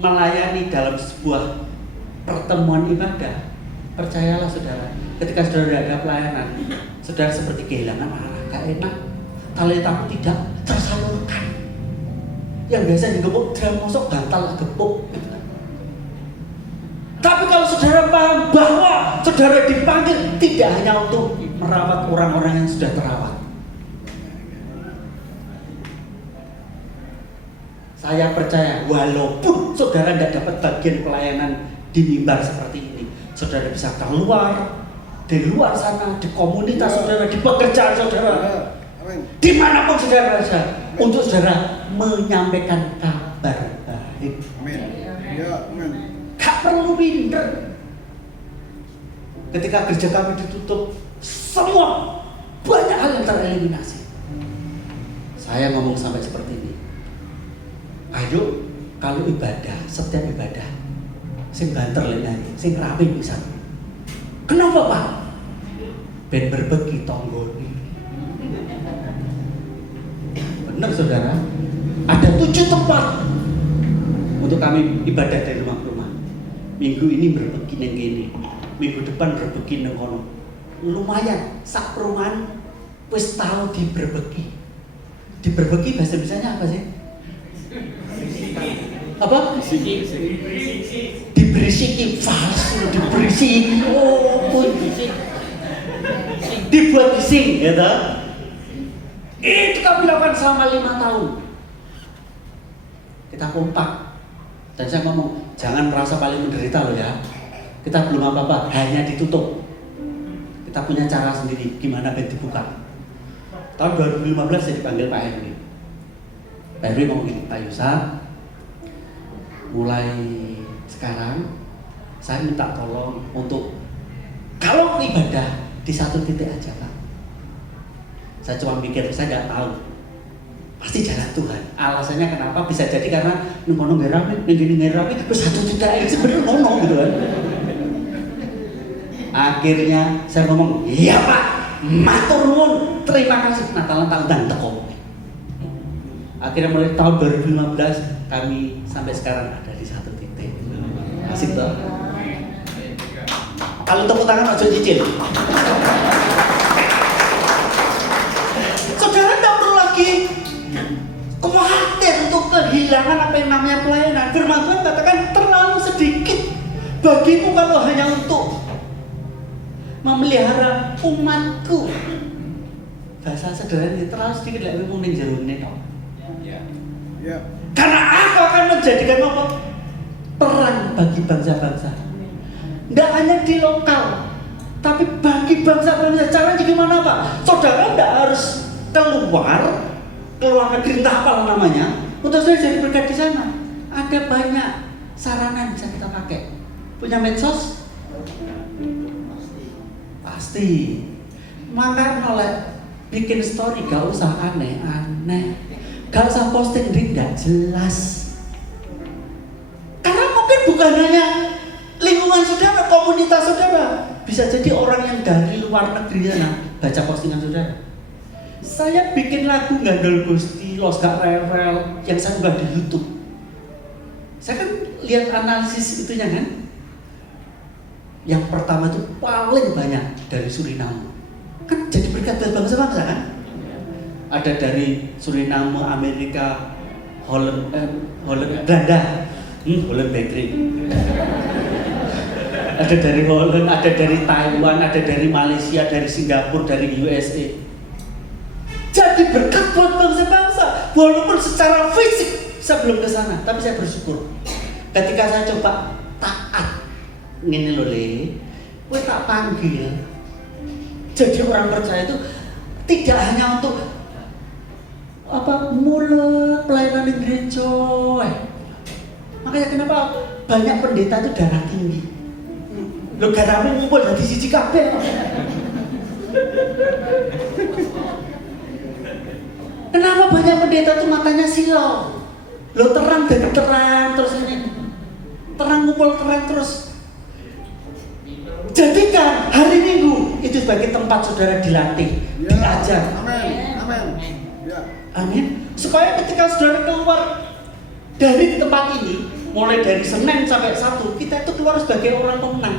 melayani dalam sebuah pertemuan ibadah, percayalah saudara, ketika saudara ada pelayanan, saudara seperti kehilangan arah, gak enak, talentamu tidak tersalurkan. Yang biasa digepuk, dia masuk bantal gepuk. Tapi kalau saudara paham bahwa saudara dipanggil tidak hanya untuk merawat orang-orang yang sudah terawat. Saya percaya walaupun saudara tidak dapat bagian pelayanan di mimbar seperti ini, saudara bisa keluar, di luar sana, di komunitas saudara, di pekerjaan saudara, dimanapun saudara berada, untuk saudara menyampaikan kabar baik. Amin. Ya, amin. Gak perlu minder. Ketika gereja kami ditutup, semua banyak hal yang tereliminasi. Saya ngomong sampai seperti ini. Ayo, kalau ibadah, setiap ibadah, sing banter lagi, sing rapi bisa. Kenapa Pak? Ben berbagi tonggoni. Benar saudara, ada 7 tempat untuk kami ibadah dari rumah ke rumah. Minggu ini berbagi neng gini, minggu depan berbagi neng kono. Lumayan, sak perumahan wis tahu diberbagi. Diberbagi bahasa Indonesianya apa sih? Apa? Diberisiki falsu, diberisiki. Oh, dibuat bising, ya toh? Itu kami lakukan selama 5 tahun. Kita kompak. Dan saya ngomong, jangan merasa paling menderita loh ya. Kita belum apa-apa, hanya ditutup. Kita punya cara sendiri, gimana biar dibuka. Tahun 2015 saya dipanggil Pak Henry. Pak Henry ngomong gini, Pak Yusa, mulai sekarang saya minta tolong untuk kalau ibadah di satu titik aja Pak. Saya cuma mikir, saya nggak tahu pasti jalan Tuhan. Alasannya kenapa? Bisa jadi karena ngono nggak rame, gini nggak rame, terus satu titik aja sebenarnya ngono gitu kan. Akhirnya saya ngomong, iya Pak, matur nuwun, terima kasih. Natalan tahun teko. Akhirnya mulai tahun 2015 kami sampai sekarang ada di satu titik. Asik toh? Kalau tepuk tangan aja cicil. Saudara tidak perlu lagi khawatir untuk kehilangan apa yang namanya pelayanan. Firman Tuhan katakan terlalu sedikit bagimu kalau hanya untuk memelihara umatku. Bahasa sederhana terlalu sedikit lek ngomong ning jerone tok. Ya. Karena aku akan menjadikan apa? Terang bagi bangsa-bangsa. Tidak hanya di lokal, tapi bagi bangsa-bangsa. Caranya gimana Pak? Saudara tidak harus keluar negeri entah apa namanya, untuk saya jadi berkat di sana. Ada banyak sarana yang bisa kita pakai. Punya medsos? Pasti. Maka oleh bikin story gak usah aneh-aneh. Gak usah posting tidak jelas. Karena mungkin bukan hanya lingkungan saudara, komunitas saudara, bisa jadi orang yang dari luar negeri sana baca postingan saudara. Saya bikin lagu Gandol Gusti, Los Gak Rewel yang saya unggah di YouTube. Saya kan lihat analisis itunya kan. Yang pertama itu paling banyak dari Suriname. Kan jadi berkat buat bangsa-bangsa kan? Ada dari Suriname, Amerika, Holland, Belanda, Holland Bakery. Ada dari Holland, ada dari Taiwan, ada dari Malaysia, dari Singapura, dari USA. Jadi berkat buat bangsa-bangsa, walaupun secara fisik saya belum ke sana, tapi saya bersyukur. Ketika saya coba taat, ngene lho Le, kowe tak panggil. Jadi orang percaya itu tidak hanya untuk mulut pelayanan di gereja. Makanya kenapa banyak pendeta itu darah tinggi. Lo garame ngumpul dari siji kabeh. Kenapa banyak pendeta tuh matanya silau? Lo terang dan terang terus ini. Terang ngumpul terang terus. Jadikan hari Minggu itu sebagai tempat saudara dilatih, diajar. Amin. Amin. Ya. Amin. Supaya ketika saudara keluar dari tempat ini, mulai dari Senin sampai Sabtu, kita itu keluar sebagai orang pemenang.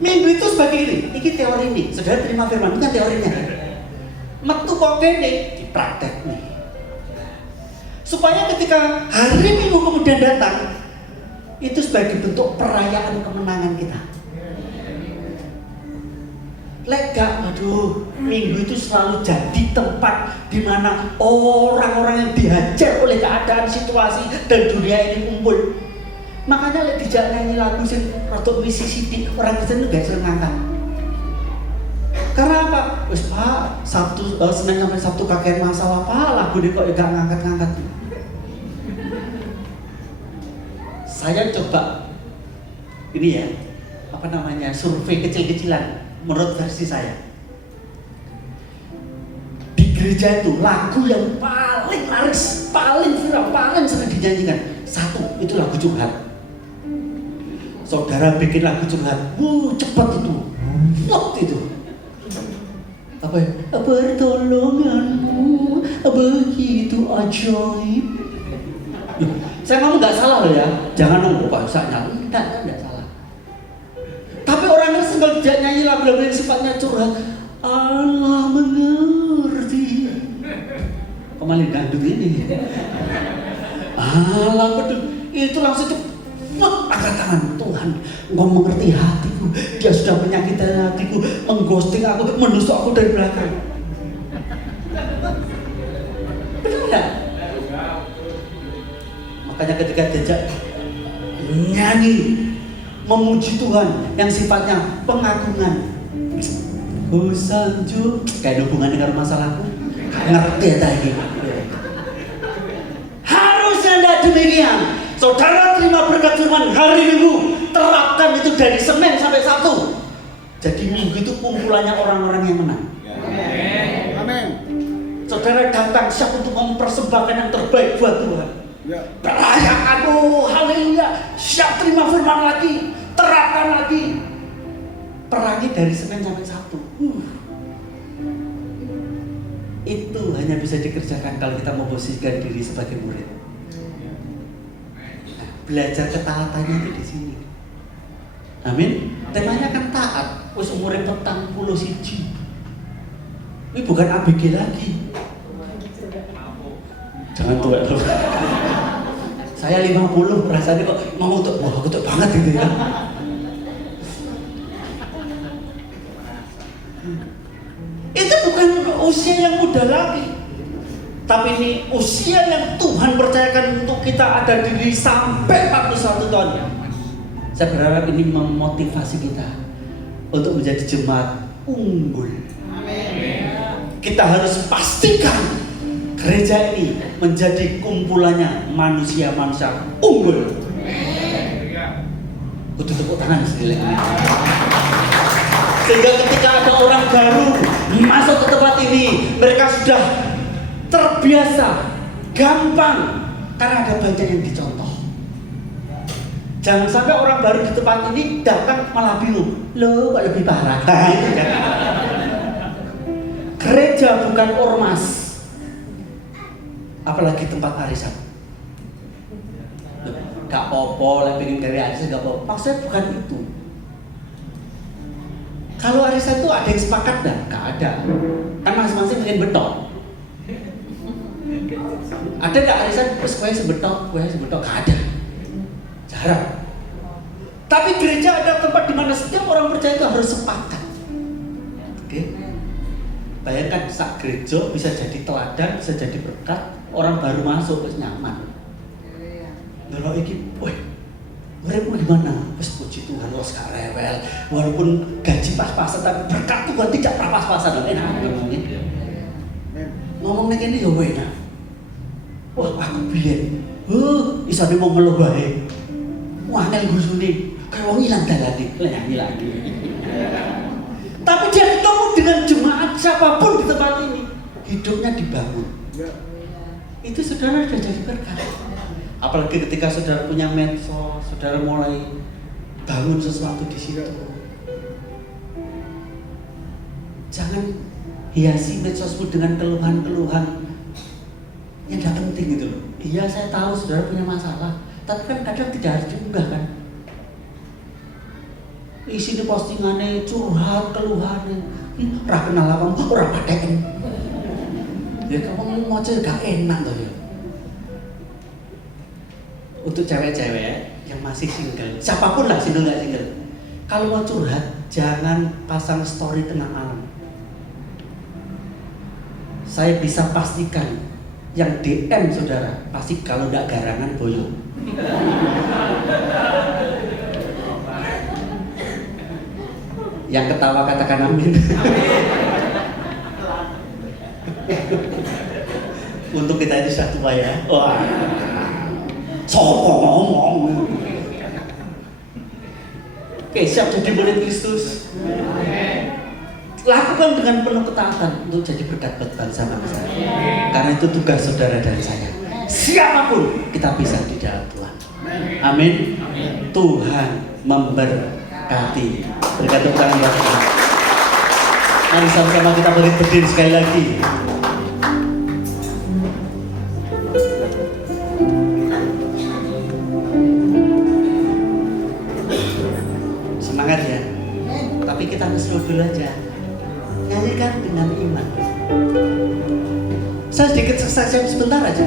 Minggu itu sebagai ini teori ini. Saudara terima firman, bukan teorinya. Metu kok kene dipraktek nih. Supaya ketika hari Minggu kemudian datang, itu sebagai bentuk perayaan kemenangan kita. Lega, aduh, Minggu itu selalu jadi tempat di mana orang-orang yang dihajar oleh keadaan, situasi dan dunia ini kumpul. Makanya lek dijak nyanyi lagu sing rada misi sithik, orang Kristen itu gak sering ngangkat. Karena apa? Wis Pak, Senin sampai Sabtu kakek masalah Pak, lagu ini kok gak ngangkat-ngangkat. Saya coba ini ya, survei kecil-kecilan menurut versi saya. Di gereja itu lagu yang paling laris, paling viral, paling sering dinyanyikan, satu itu lagu curhat. Saudara bikin lagu curhat, cepat itu, itu. Apa ya? Pertolonganmu begitu ajaib. Saya ngomong nggak salah loh ya, jangan ngomong bahasanya, enggak salah. Tapi orang Kristen kalau tidak nyanyi lagu-lagu yang sifatnya curhat, Allah mengerti. Kemarin dangdut ini, Allah peduli, itu langsung cepet angkat tangan. Tuhan, Engkau mengerti hatiku, Dia sudah menyakiti hatiku, mengghosting aku, menusuk aku dari belakang. Benar nggak? Makanya ketika diajak nyanyi memuji Tuhan yang sifatnya pengagungan, sanju kayak hubungan dengan masalahku, ngerti ya tadi. Harusnya tidak demikian. Saudara terima berkat firman hari Minggu, terapkan itu dari Senin sampai Sabtu. Jadi Minggu itu kumpulannya orang-orang yang menang. Amin. Saudara datang siap untuk mempersembahkan yang terbaik buat Tuhan. Ya. Perayaan, haleluya, siap terima firman lagi, terapkan lagi. Perangi dari Senin sampai Sabtu. Itu hanya bisa dikerjakan kalau kita memposisikan diri sebagai murid. Nah, belajar ketaatannya itu di sini. Amin. Temanya kan taat. Wis umure 40 siji. Ini bukan ABG lagi. Jangan tua loh. Saya 50 rasanya kok ngomong tuh, wah aku tuh banget gitu ya. Itu bukan usia yang muda lagi, tapi ini usia yang Tuhan percayakan untuk kita ada diri sampai 41 tahun. Saya berharap ini memotivasi kita untuk menjadi jemaat unggul. Kita harus pastikan gereja ini menjadi kumpulannya manusia-manusia unggul. Kudu tepuk tangan sekali. Sehingga ketika ada orang baru masuk ke tempat ini, mereka sudah terbiasa, gampang, karena ada banyak yang dicontoh. Jangan sampai orang baru di tempat ini datang malah bingung, loh kok lebih parah. Gereja bukan ormas, apalagi tempat arisan. Gak apa-apa, yang pengen dari arisan gak apa-apa. Maksudnya bukan itu. Kalau arisan itu ada yang sepakat dah? Gak ada. Kan masing-masing pengen betok. Ada gak arisan, terus gue sebetok, gak ada. Jarang. Tapi gereja ada tempat di mana setiap orang percaya itu harus sepakat. Oke? Bayangkan sak gereja bisa jadi teladan, bisa jadi berkat. Orang baru masuk terus nyaman. Kalau iki, woi, uripmu gimana? Wes puji Tuhan, wes gak rewel. Walaupun gaji pas-pasan, tapi berkat Tuhan tidak pas-pasan. Enak ngomongin. Ngomong nek ini ya enak. Wah, aku biyen. Isane mau ngeluh bae. Wah, nek gusune kayak wong ilang dalane, nyanyi lagi. Tapi dia ketemu dengan jemaat siapapun di tempat ini, hidupnya dibangun. Ya. Itu saudara sudah jadi berkat. Apalagi ketika saudara punya medsos, saudara mulai bangun sesuatu di situ. Jangan hiasi medsosmu dengan keluhan-keluhan yang tidak penting gitu loh. Iya, saya tahu saudara punya masalah, tapi kan kadang tidak harus diunggah kan. Isi di postingannya curhat keluhannya, ora kenal apa, ora paten. Ya kamu mau aja gak enak tuh ya. Untuk cewek-cewek yang masih single, siapapun lah single nggak single, kalau mau curhat jangan pasang story tengah malam. Saya bisa pastikan yang DM saudara pasti kalau nggak garangan boyo. Yang ketawa katakan amin. Untuk kita itu sudah tua ya. Wah, sokong ngomong. Oke, siap jadi murid Kristus. Lakukan dengan penuh ketaatan untuk jadi berkat buat bangsa bangsa. Karena itu tugas saudara dan saya. Siapapun kita bisa di dalam Tuhan. Amin. Tuhan memberkati. Berkat tepuk tangan buat Tuhan. Mari sama-sama kita berdiri sekali lagi. Semangat ya. Tapi kita slow dulu aja. Nyanyikan dengan iman. Saya sedikit saksikan sebentar aja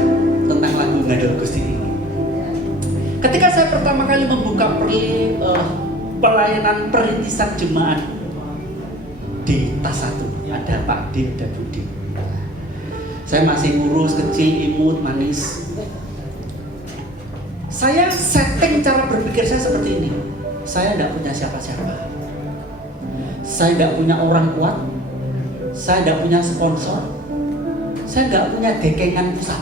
tentang lagu Ngadol Gusti ini. Ketika saya pertama kali membuka pelayanan perintisan jemaat di Tas 1, ada Pak Dim dan Budi. Saya masih kurus, kecil, imut, manis. Saya setting cara berpikir saya seperti ini. Saya tidak punya siapa-siapa. Saya tidak punya orang kuat. Saya tidak punya sponsor. Saya tidak punya dekengan pusat.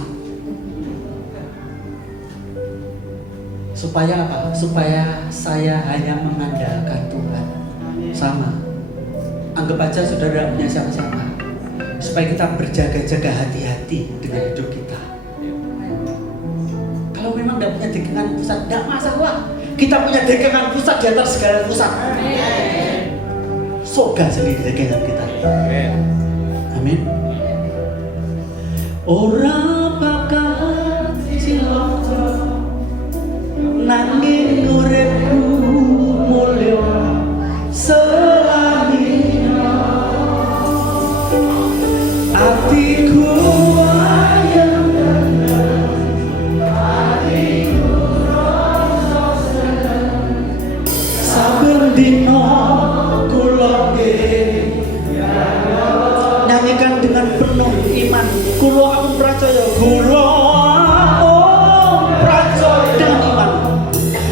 Supaya apa? Supaya saya hanya mengandalkan Tuhan. Sama. Anggap aja saudara tidak punya siapa-siapa. Supaya kita berjaga-jaga hati-hati dengan hidup kita. Kalau memang tidak punya dekengan pusat, tidak masalah. Kita punya dekengan pusat di atas segala pusat. Surga sendiri dekengan kita. Amin. Ora bakal cilaka nanging uripku mulya selamina. Atiku ayam atiku rasa seneng saben dina kula nyanyikan dengan penuh iman. Kula amun percaya, kula amun percaya dengan iman.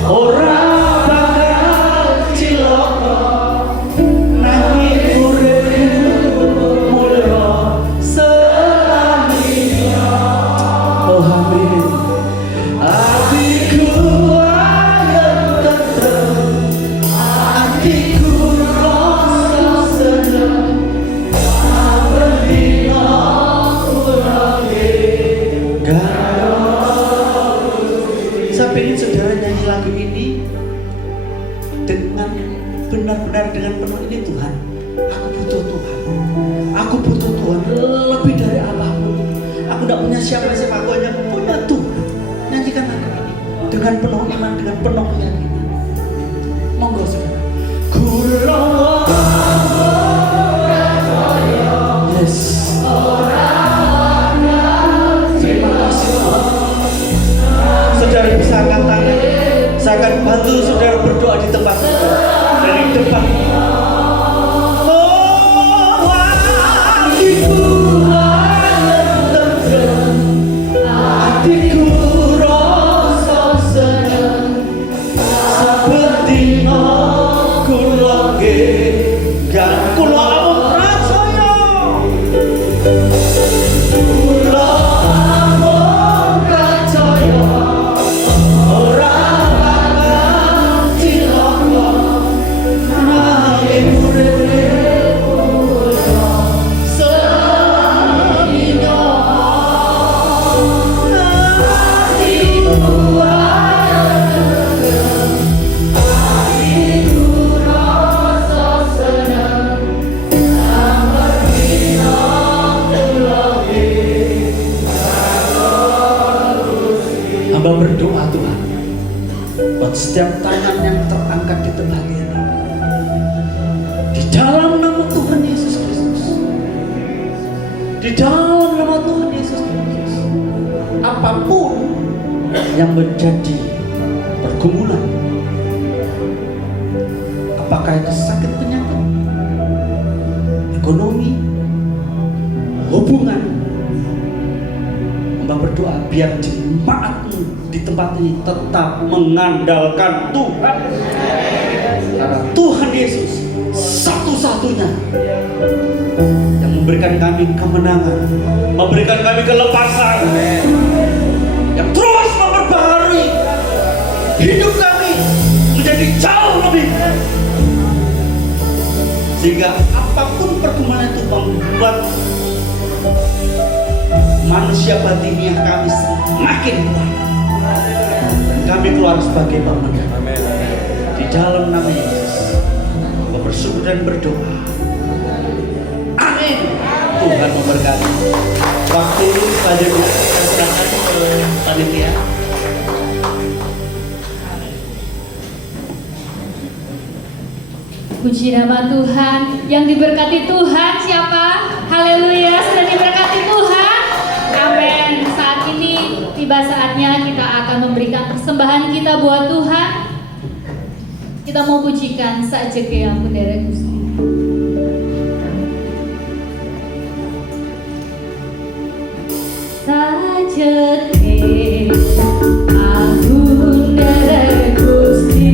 Ora bakal cilaka nanging uripku mulya selamina. Oh amin. Atiku ayem tentrem, atiku rasa seneng. Saya ingin saudara nyanyi lagu ini dengan benar-benar dengan penuh ini. Tuhan, aku butuh Tuhan. Aku butuh Tuhan lebih dari apapun. Aku tidak punya siapa-siapa, aku hanya punya Tuhan. Nyanyikan lagu ini dengan penuh iman, dengan penuh keyakinan. Monggo saudara. Yes. Terima kasih. Saudara bisa angkat tangan. Saya akan bantu saudara berdoa di tempat dari depan. Oh, hatiku ayem tentrem, hatiku rasa seneng, saben dina kula setiap tangan yang terangkat di tempat ini, di dalam nama Tuhan Yesus Kristus, di dalam nama Tuhan Yesus Kristus, apapun yang menjadi pergumulan, apakah itu sakit penyakit, ekonomi, hubungan, Mbak berdoa biar jemaatmu di tempat ini tetap mengandalkan Tuhan, karena Tuhan Yesus satu-satunya yang memberikan kami kemenangan, memberikan kami kelepasan, yang terus memperbaharui hidup kami menjadi jauh lebih, sehingga apapun pergumulan itu membuat manusia batiniah kami semakin kuat, dan kami keluar sebagai pemenang. Di dalam nama Yesus, Aku bersyukur dan berdoa. Amin. Tuhan memberkati. Waktu selanjutnya saya serahkan ke panitia. Puji nama Tuhan. Yang diberkati Tuhan siapa? Haleluya, sudah diberkati Tuhan. Amin. Saat ini tiba saatnya kita akan memberikan persembahan kita buat Tuhan. Kita mau pujikan Sajeke Ampun Derek Gusti. Sajeke Ampun Derek Gusti.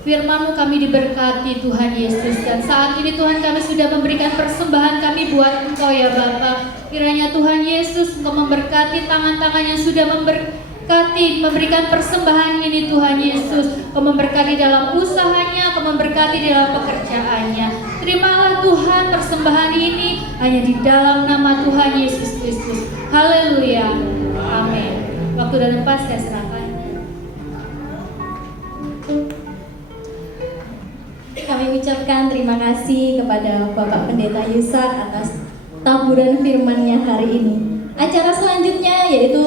Firman-Mu kami diberkati Tuhan Yesus, dan saat ini Tuhan kami sudah memberikan persembahan kami buat Engkau ya Bapa. Kiranya Tuhan Yesus Engkau memberkati tangan-tangan yang sudah memberkati, memberikan persembahan ini Tuhan Yesus. Engkau memberkati dalam usahanya, Engkau memberkati dalam pekerjaannya. Terimalah Tuhan persembahan ini hanya di dalam nama Tuhan Yesus Kristus. Haleluya. Amin. Waktu dan tempat saya serahkan. Kami ucapkan terima kasih kepada Bapak Pendeta Yusak atas taburan firman-Nya hari ini. Acara selanjutnya yaitu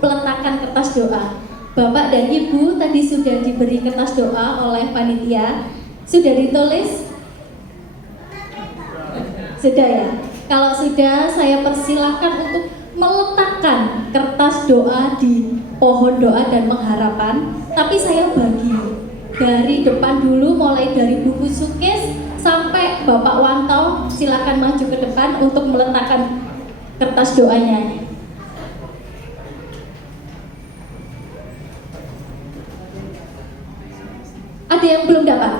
peletakan kertas doa. Bapak dan Ibu tadi sudah diberi kertas doa oleh panitia. Sudah ditulis? Sudah ya? Kalau sudah, saya persilahkan untuk meletakkan kertas doa di pohon doa dan pengharapan. Tapi saya bagi dari depan dulu, mulai dari Bu Sukis sampai Bapak Wanto. Silakan maju ke depan untuk meletakkan kertas doanya. Ada yang belum dapat?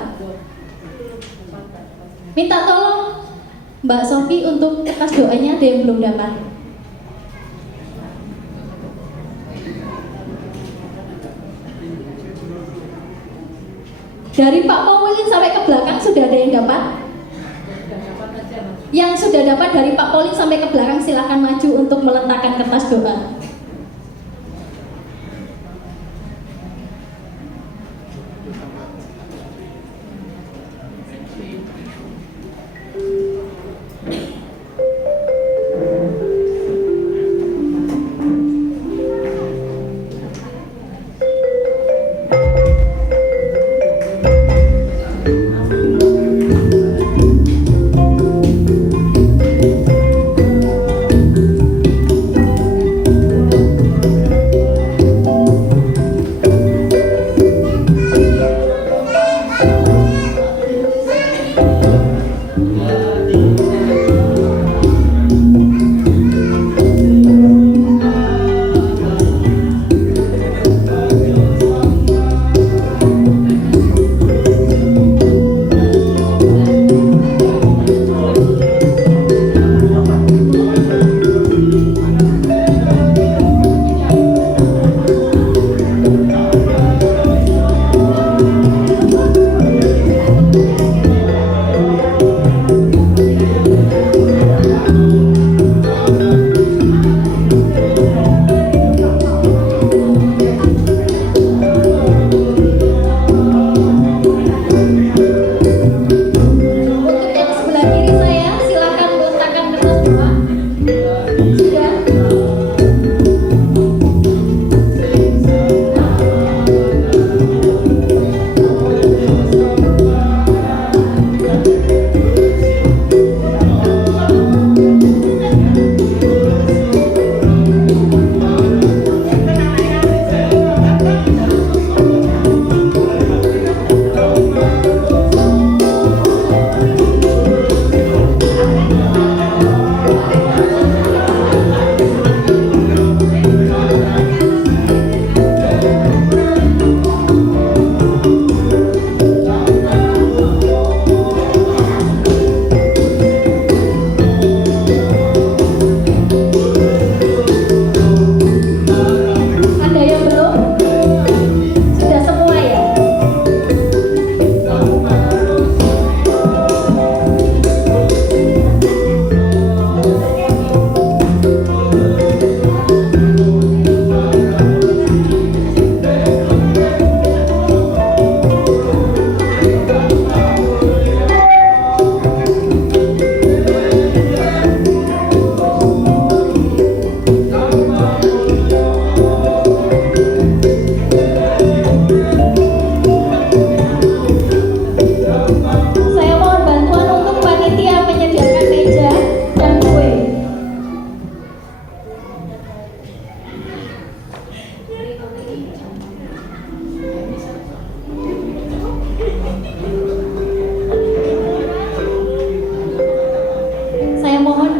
Minta tolong Mbak Sofi untuk kertas doanya, ada yang belum dapat? Dari Pak Paulin sampai ke belakang sudah ada yang dapat? Yang sudah dapat dari Pak Paulin sampai ke belakang silakan maju untuk meletakkan kertas doa.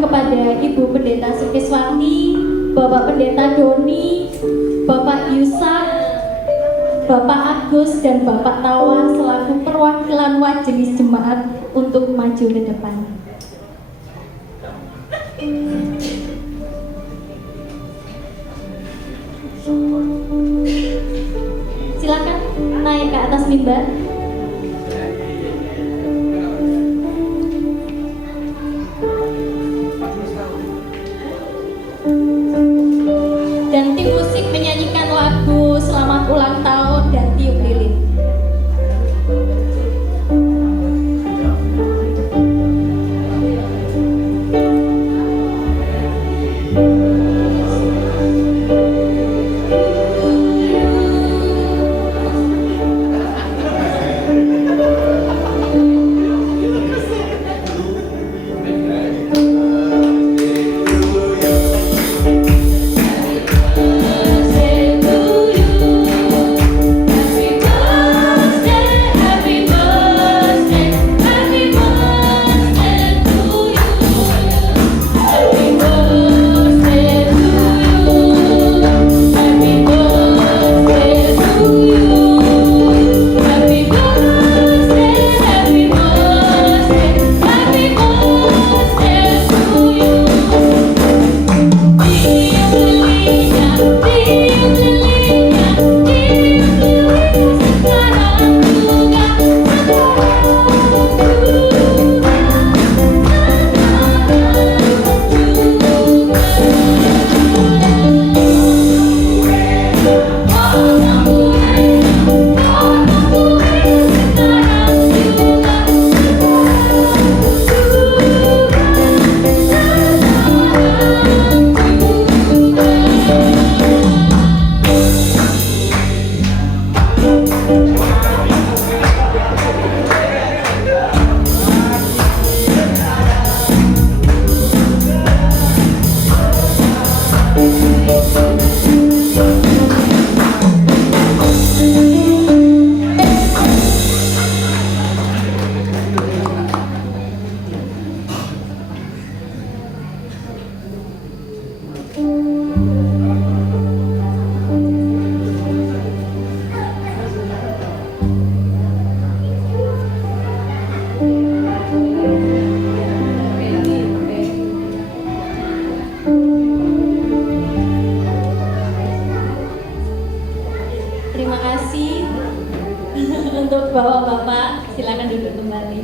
kepada Ibu Pendeta Sukiswati, Bapak Pendeta Doni, Bapak Yusak, Bapak Agus, dan Bapak Tawa selaku perwakilan majelis jemaat untuk maju ke depan. Silakan naik ke atas mimbar. Dan tim musik menyanyikan lagu Selamat Ulang Tahun dan Tiup Lilin. silakan duduk kembali.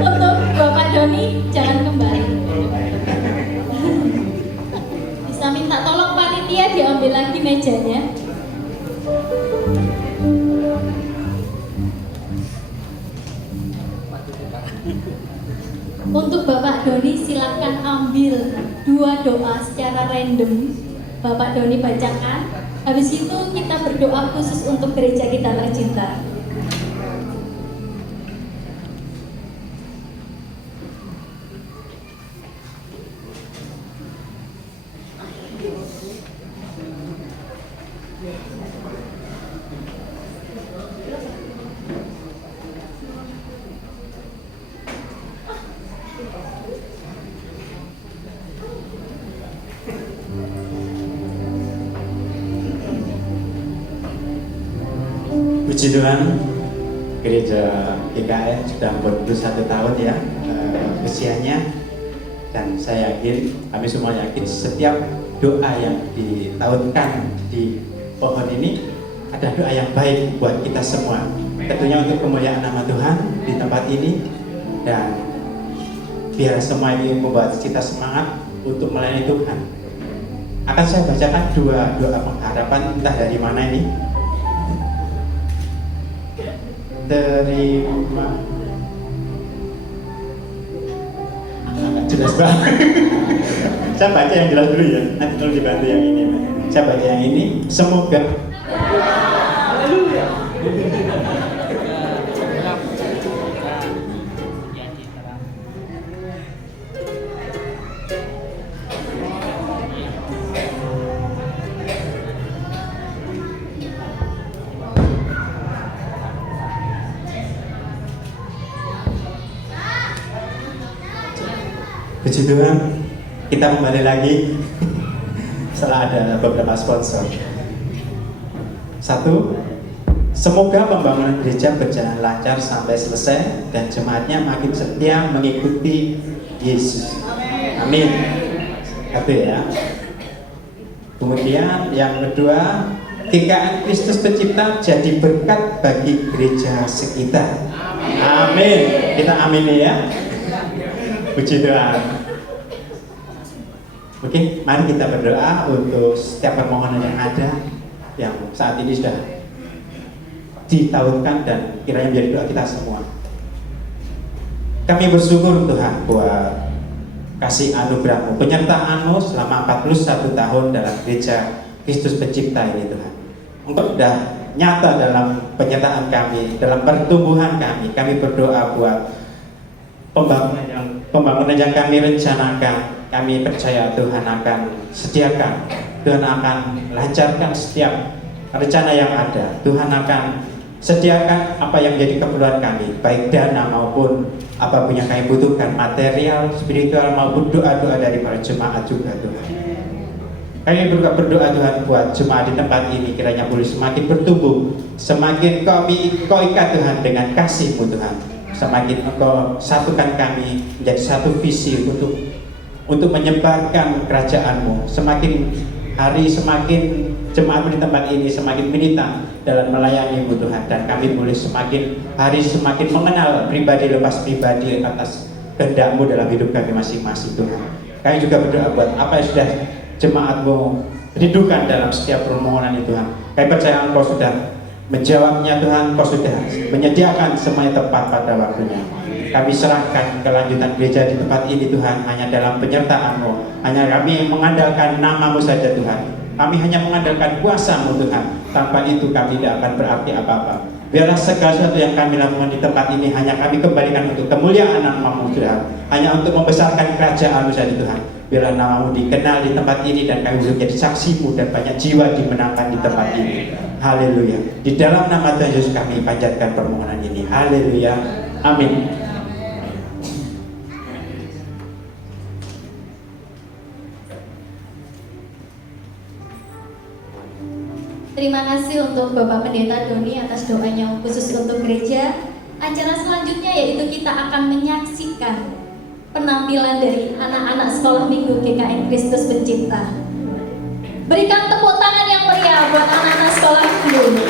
Untuk Bapak Doni, jangan kembali. Bisa minta tolong panitia diambil lagi mejanya. Untuk Bapak Doni silakan ambil 2 doa secara random. Bapak Doni bacakan. Habis itu kita berdoa khusus untuk gereja kita tercinta. Puji Tuhan, gereja GKN sudah 41 tahun ya usianya, dan saya yakin, kami semua yakin setiap doa yang ditautkan di pohon ini adalah doa yang baik buat kita semua, tentunya untuk kemuliaan nama Tuhan di tempat ini, dan biar semua ini membuat kita semangat untuk melayani Tuhan. Akan saya bacakan 2 doa pengharapan, entah dari mana ini. Terima, agak jelas banget. Saya baca yang jelas dulu ya, nanti tolong dibantu yang ini. Saya baca yang ini. Semoga puji Tuhan, kita kembali lagi setelah ada beberapa sponsor. 1, semoga pembangunan gereja berjalan lancar sampai selesai dan jemaatnya makin setia mengikuti Yesus. Amin. Itu ya. Kemudian yang kedua, GKN Kristus Pencipta jadi berkat bagi gereja sekitar. Amin. Kita amin ya. Puji Tuhan. Oke, mari kita berdoa untuk setiap permohonan yang ada, yang saat ini sudah ditautkan dan kiranya menjadi doa kita semua. Kami bersyukur Tuhan buat kasih anugerah-Mu, penyertaan-Mu selama 41 tahun dalam gereja Kristus Pencipta ini Tuhan. Engkau sudah nyata dalam penyertaan kami, dalam pertumbuhan kami. Kami berdoa buat pembangunan yang kami rencanakan. Kami percaya Tuhan akan sediakan, Tuhan akan lancarkan setiap rencana yang ada. Tuhan akan sediakan apa yang menjadi keperluan kami, baik dana maupun apapun yang kami butuhkan, material, spiritual maupun doa-doa dari para jemaat juga Tuhan. Kami juga berdoa Tuhan buat jemaat di tempat ini, kiranya boleh semakin bertumbuh, semakin Kau ikat Tuhan dengan kasih-Mu Tuhan. Semakin Engkau satukan kami menjadi satu visi untuk menyebarkan kerajaan-Mu. Semakin hari semakin jemaat di tempat ini semakin militan dalam melayani-Mu Tuhan, dan kami boleh semakin hari semakin mengenal pribadi lepas pribadi atas kehendak-Mu dalam hidup kami masing-masing Tuhan. Kami juga berdoa buat apa yang sudah jemaat-Mu rindukan dalam setiap permohonan itu Tuhan. Kami percaya Engkau sudah menjawabnya Tuhan, Kau sudah menyediakan semuanya tepat pada waktunya. Kami serahkan kelanjutan gereja di tempat ini Tuhan hanya dalam penyertaan-Mu. Hanya kami mengandalkan nama-Mu saja Tuhan. Kami hanya mengandalkan kuasa-Mu Tuhan. Tanpa itu kami tidak akan berarti apa-apa. Biarlah segala sesuatu yang kami lakukan di tempat ini hanya kami kembalikan untuk kemuliaan nama-Mu Tuhan. Hanya untuk membesarkan kerajaan-Mu saja Tuhan. Biarlah nama-Mu dikenal di tempat ini dan kami bisa menjadi saksi-Mu dan banyak jiwa dimenangkan di tempat ini. Haleluya. Di dalam nama Tuhan Yesus kami panjatkan permohonan ini. Haleluya. Amin. Terima kasih untuk Bapak Pendeta Doni atas doanya khusus untuk gereja. Acara selanjutnya yaitu kita akan menyaksikan penampilan dari anak-anak sekolah minggu GKN Kristus Pencipta. Berikan tepuk tangan yang meriah buat anak-anak sekolah minggu.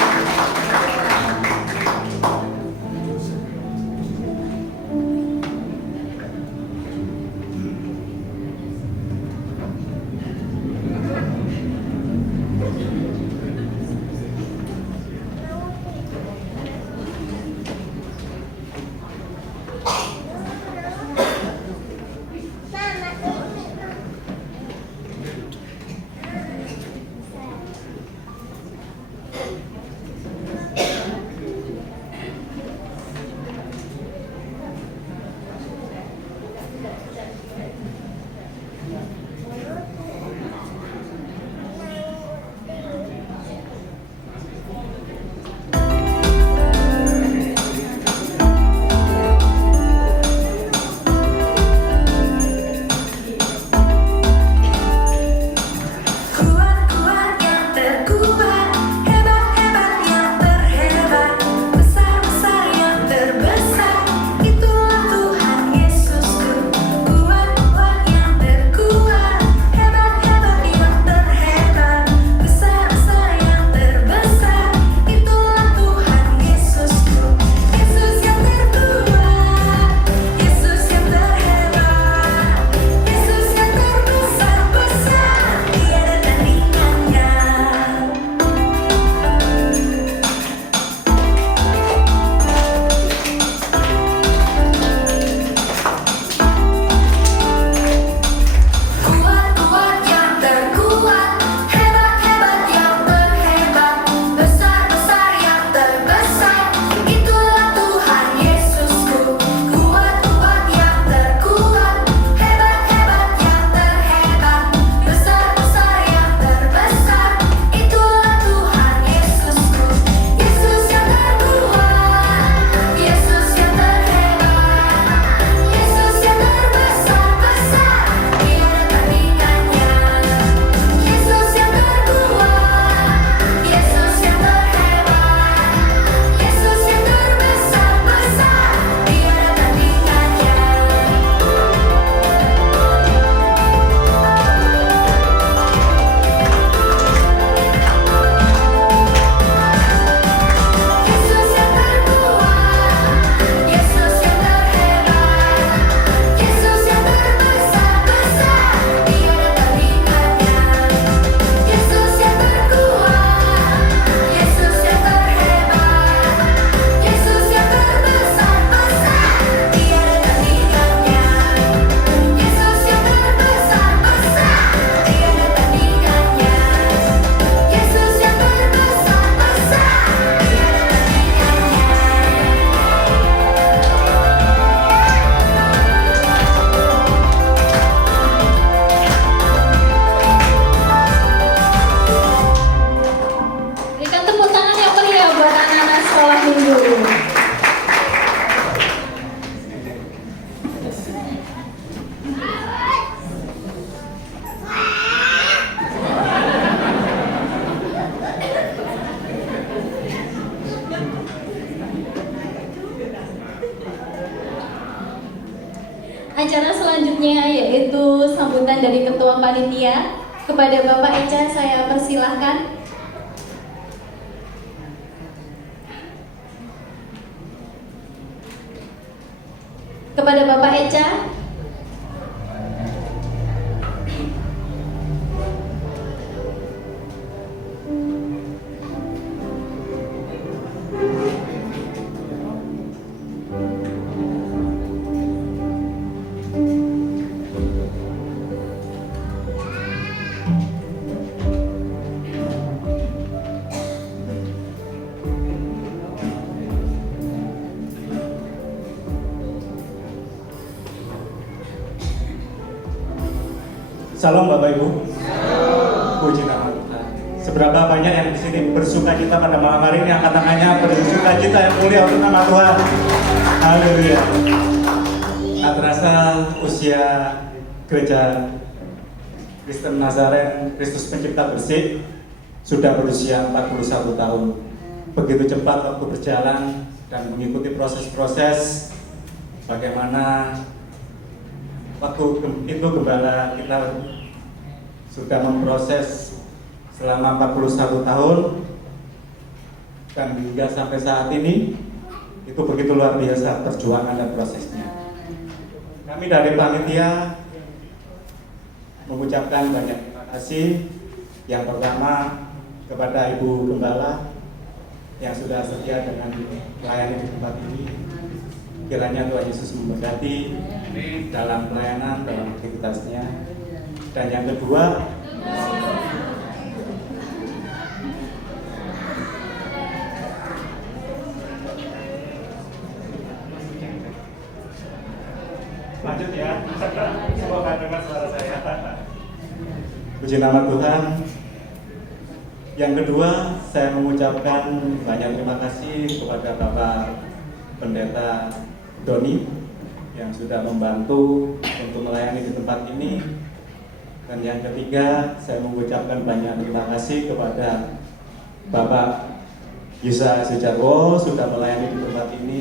Acara selanjutnya yaitu sambutan dari Ketua Panitia. Kepada Bapak Eca saya persilahkan. Kepada Bapak Eca. Salam Bapak Ibu. Puji nama Tuhan. Seberapa banyak yang di sini bersuka cita pada malam hari ini, angkat tangannya, bersuka cita yang mulia untuk nama Tuhan. Haleluya. Tak terasa usia gereja Kristen Nazaren Kristus Pencipta Bersih sudah berusia 41 tahun. Begitu cepat waktu berjalan dan mengikuti proses-proses bagaimana waktu itu gembala kita sudah memproses selama 41 tahun dan hingga sampai saat ini itu begitu luar biasa perjuangan dan prosesnya. Kami dari panitia mengucapkan banyak terima kasih. Yang pertama kepada Ibu Gembala yang sudah setia dengan melayani di tempat ini. Kiranya Tuhan Yesus memberkati dalam pelayanan, dalam aktivitasnya. Dan yang kedua, lanjut ya, semoga dengar suara saya. Puji nama Tuhan. Yang kedua, saya mengucapkan banyak terima kasih kepada Bapak Pendeta Doni yang sudah membantu untuk melayani di tempat ini. Dan yang ketiga, saya mengucapkan banyak terima kasih kepada Bapak Yusa Sujarwo sudah melayani di tempat ini.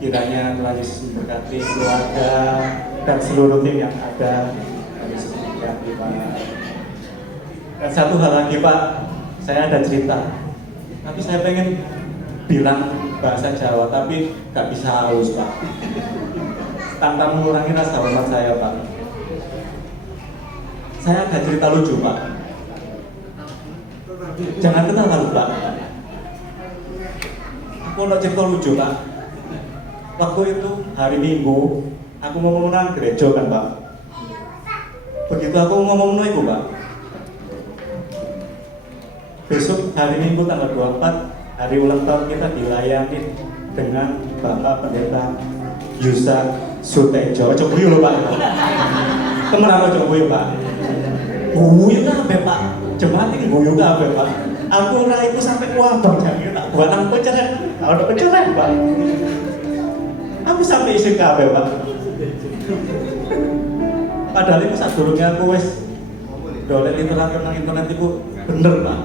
Kiranya Tuhan Yesus memberkati keluarga dan seluruh tim yang ada. Tuhan Yesus memberkati Pak. Dan satu hal lagi Pak, saya ada cerita. Tapi saya pengen bilang bahasa Jawa, tapi gak bisa halus Pak. Tanpa mengurangi rasa hormat saya Pak. Saya ada cerita lucu Pak. Jangan ketawa Pak. Aku ada cerita lucu Pak. Waktu itu hari Minggu, aku mau menang gereja kan Pak. Begitu aku ngomong itu Pak, besok hari Minggu tanggal 24 hari ulang tahun kita dilayani dengan Bapak Pendeta Yusa Sutejo. Coba yuk Pak. Temen aku coba yuk Pak. Guyu kabeh Pak. Jemaat ini guyu kabeh Pak. Aku ora itu sampai wah Bang Jamil tak buat nang peceren. Kalau peceren Pak. Aku sampai isi kabeh Pak. Padahal itu sadurunge aku wis dolen literatur nang internet itu bener Pak.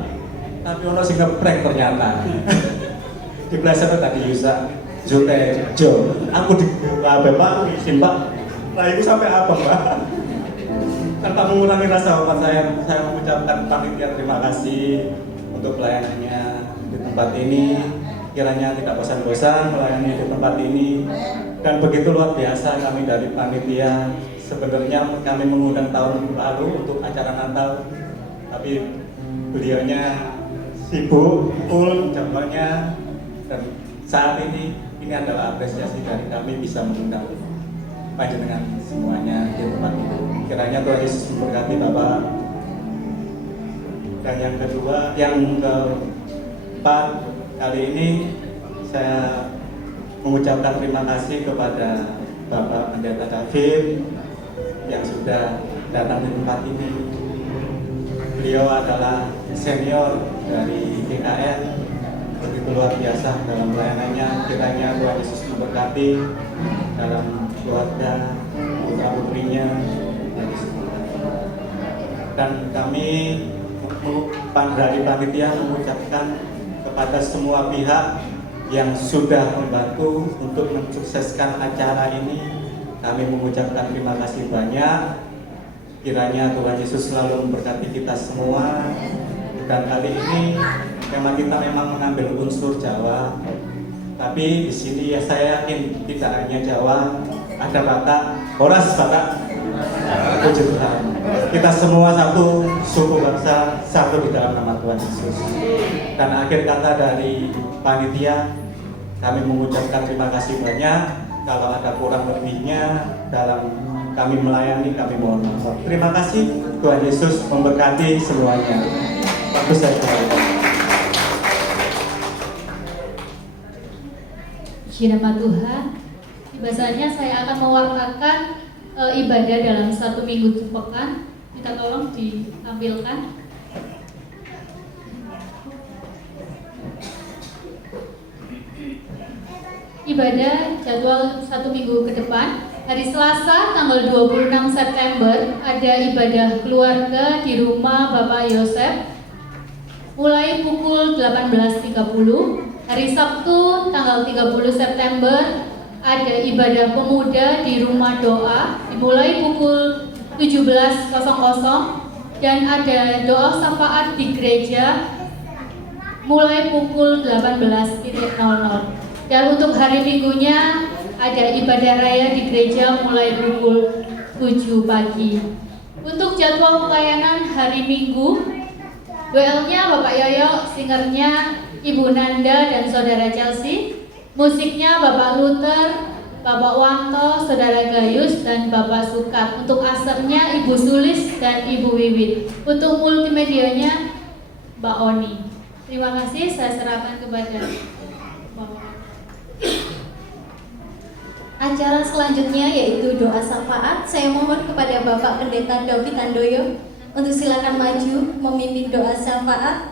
Tapi ono sing ngeprek ternyata. Di pleset tadi Yusa Sutejo. Aku di kabeh Pak, izin Pak. Lah itu sampai apa Pak? Tanpa mengurangi rasa hormat saya mengucapkan panitia terima kasih untuk pelayanannya di tempat ini. Kiranya tidak bosan-bosan melayani di tempat ini. Dan begitu luar biasa kami dari panitia. Sebenarnya kami mengundang tahun lalu untuk acara Natal, tapi beliaunya sibuk, full jadwalnya. Dan saat ini adalah apresiasi dari kami bisa mengundang panjenengan semuanya di tempat itu. Kiranya Tuhan Yesus memberkati Bapak. Dan yang kedua, yang keempat, kali ini saya mengucapkan terima kasih kepada Bapak Pendeta David yang sudah datang di tempat ini. Beliau adalah senior dari GKN, begitu luar biasa dalam pelayanannya. Kiranya Tuhan Yesus memberkati dalam keluarga putra putrinya. Dan kami dari panitia mengucapkan kepada semua pihak yang sudah membantu untuk mensukseskan acara ini, kami mengucapkan terima kasih banyak. Kiranya Tuhan Yesus selalu memberkati kita semua. Dan kali ini kita memang mengambil unsur Jawa, tapi di sini ya saya yakin tidak hanya Jawa, ada Batak, Horas Batak. Puji Tuhan. Kita semua satu suku bangsa, satu di dalam nama Tuhan Yesus. Dan akhir kata dari panitia, kami mengucapkan terima kasih banyak. Kalau ada kurang lebihnya dalam kami melayani, kami mohon maaf. Terima kasih. Tuhan Yesus memberkati semuanya. Bagus saya. Puji nama Tuhan. Biasanya saya akan mewartakan ibadah dalam 1 minggu sepekan. Minta tolong ditampilkan. Ibadah jadwal 1 minggu ke depan. Hari Selasa tanggal 26 September ada ibadah keluarga di rumah Bapak Yosef mulai pukul 18.30. Hari Sabtu tanggal 30 September ada ibadah pemuda di rumah doa dimulai pukul 17.00. dan ada doa syafaat di gereja mulai pukul 18.00. Dan untuk hari Minggunya ada ibadah raya di gereja mulai pukul 7 pagi. Untuk jadwal pelayanan hari Minggu, WL-nya Bapak Yoyo, singernya Ibu Nanda dan Saudara Chelsea, musiknya Bapak Luther, Bapak Wanto, Saudara Gayus, dan Bapak Sukat. Untuk asernya Ibu Sulis dan Ibu Wiwit. Untuk multimedianya Mbak Oni. Terima kasih, saya serahkan kepada Bapak. Acara selanjutnya yaitu doa syafaat. Saya mohon kepada Bapak Pendeta David Handoyo untuk silakan maju memimpin doa syafaat,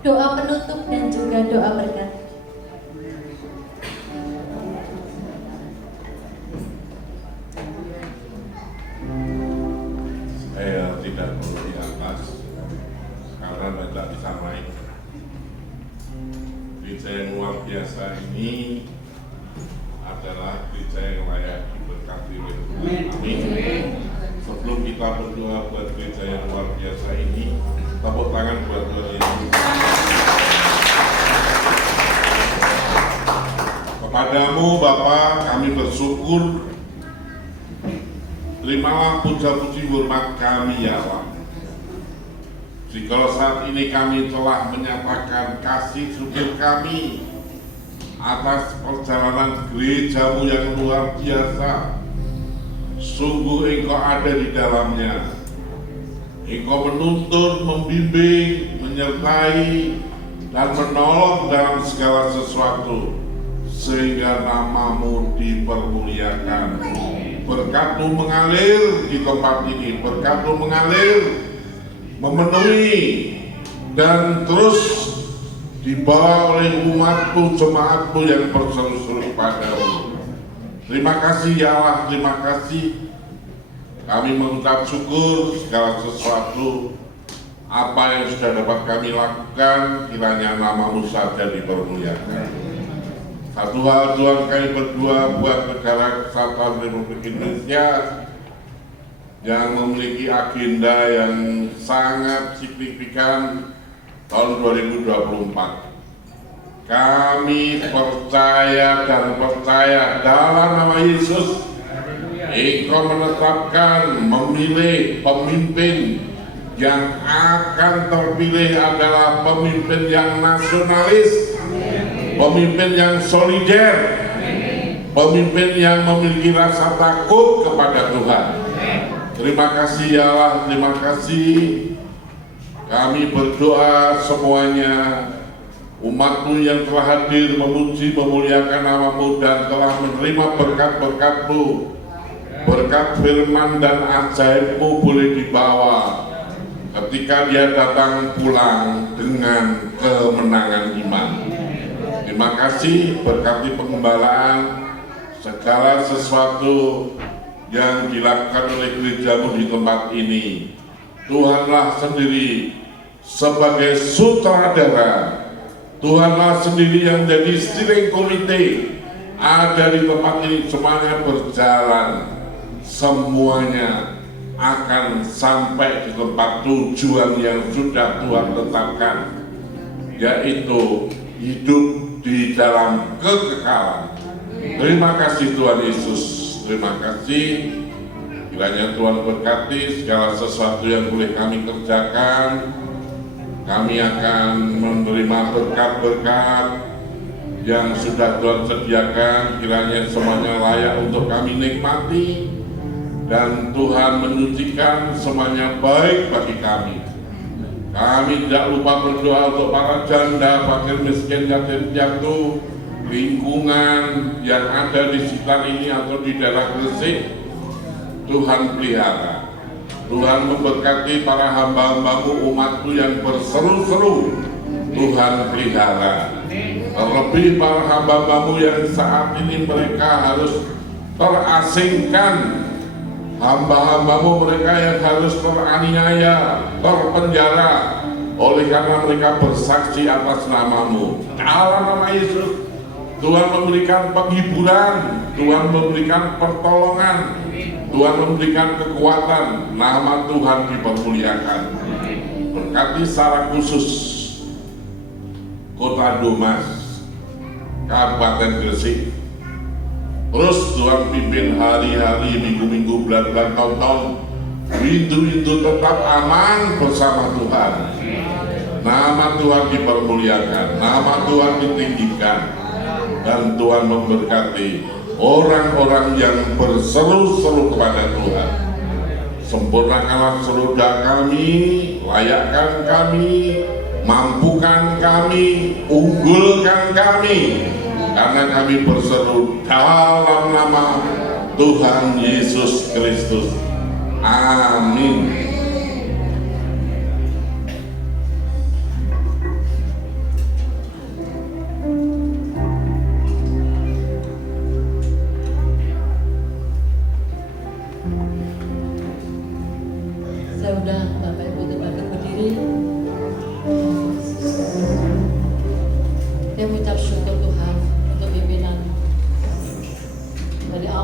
doa penutup, dan juga doa berkat. Saya tidak perlu di atas karena tidak bisa naik. Gereja yang luar biasa ini adalah gereja yang layak diberkati oleh Tuhan. Amin. Sebelum kita berdoa buat gereja yang luar biasa ini, tepuk tangan buat Tuhan Yesus. Kepadamu Bapa kami bersyukur. Terimalah puja-puji hormat kami ya Allah. Jikalau saat ini kami telah menyatakan kasih syukur kami atas perjalanan gerejamu yang luar biasa. Sungguh Engkau ada di dalamnya. Engkau menuntun, membimbing, menyertai, dan menolong dalam segala sesuatu, sehingga namamu dipermuliakan. Berkat-Mu mengalir di tempat ini, berkat-Mu mengalir, memenuhi, dan terus dibawa oleh umat-Mu, jemaat-Mu yang berseru-seru padamu. Terima kasih ya Allah, terima kasih. Kami mengucap syukur segala sesuatu apa yang sudah dapat kami lakukan, kiranya namamu saja dipermuliakan. Satu hal Tuhan, kami berdua buat negara kesatuan Republik Indonesia yang memiliki agenda yang sangat signifikan tahun 2024. Kami percaya dan percaya dalam nama Yesus, Engkau menetapkan, memilih pemimpin yang akan terpilih adalah pemimpin yang nasionalis, pemimpin yang solider, pemimpin yang memiliki rasa takut kepada Tuhan. Terima kasih ya Allah, terima kasih. Kami berdoa semuanya, umat-Mu yang telah hadir memuji memuliakan nama-Mu dan telah menerima berkat-berkat-Mu, berkat firman dan ajaib-Mu boleh dibawa ketika dia datang pulang dengan kemenangan iman. Terima kasih, berkati pengembalaan segala sesuatu yang dilakukan oleh gereja-Mu di tempat ini. Tuhanlah sendiri sebagai sutradara, Tuhanlah sendiri yang jadi steering committee ada di tempat ini, semuanya berjalan, semuanya akan sampai di tempat tujuan yang sudah Tuhan tetapkan, yaitu hidup di dalam kekekalan. Terima kasih Tuhan Yesus, terima kasih. Kiranya Tuhan berkati segala sesuatu yang boleh kami kerjakan. Kami akan menerima berkat-berkat yang sudah Tuhan sediakan. Kiranya semuanya layak untuk kami nikmati, dan Tuhan menyucikan semuanya baik bagi kami. Kami tidak lupa berdoa untuk para janda, fakir, miskin, yatim piatu, lingkungan yang ada di sekitar ini atau di daerah Gresik. Tuhan pelihara, Tuhan memberkati para hamba-hamba-Mu, umat-Mu yang berseru-seru. Tuhan pelihara, terlebih para hamba-hamba-Mu yang saat ini mereka harus terasingkan, hamba-hamba-Mu mereka yang harus teraniaya, terpenjara oleh karena mereka bersaksi atas nama-Mu. Dalam nama Yesus, Tuhan memberikan penghiburan, Tuhan memberikan pertolongan, Tuhan memberikan kekuatan, nama Tuhan dipermuliakan. memberkati secara khusus Kota Domas, Kabupaten Gresik. Terus Tuhan pimpin hari-hari, minggu-minggu, bulan-bulan, tahun-tahun, windu-windu tetap aman bersama Tuhan. Nama Tuhan dipermuliakan, nama Tuhan ditinggikan, dan Tuhan memberkati orang-orang yang berseru-seru kepada Tuhan. Sempurnakanlah seluruh kami, layakkan kami, mampukan kami, unggulkan kami, karena kami berseru dalam nama Tuhan Yesus Kristus. Amin. Saya udah Bapak Ibu dapat berdiri. Saya mengucap syukur Tuhan untuk pimpinan dari awal.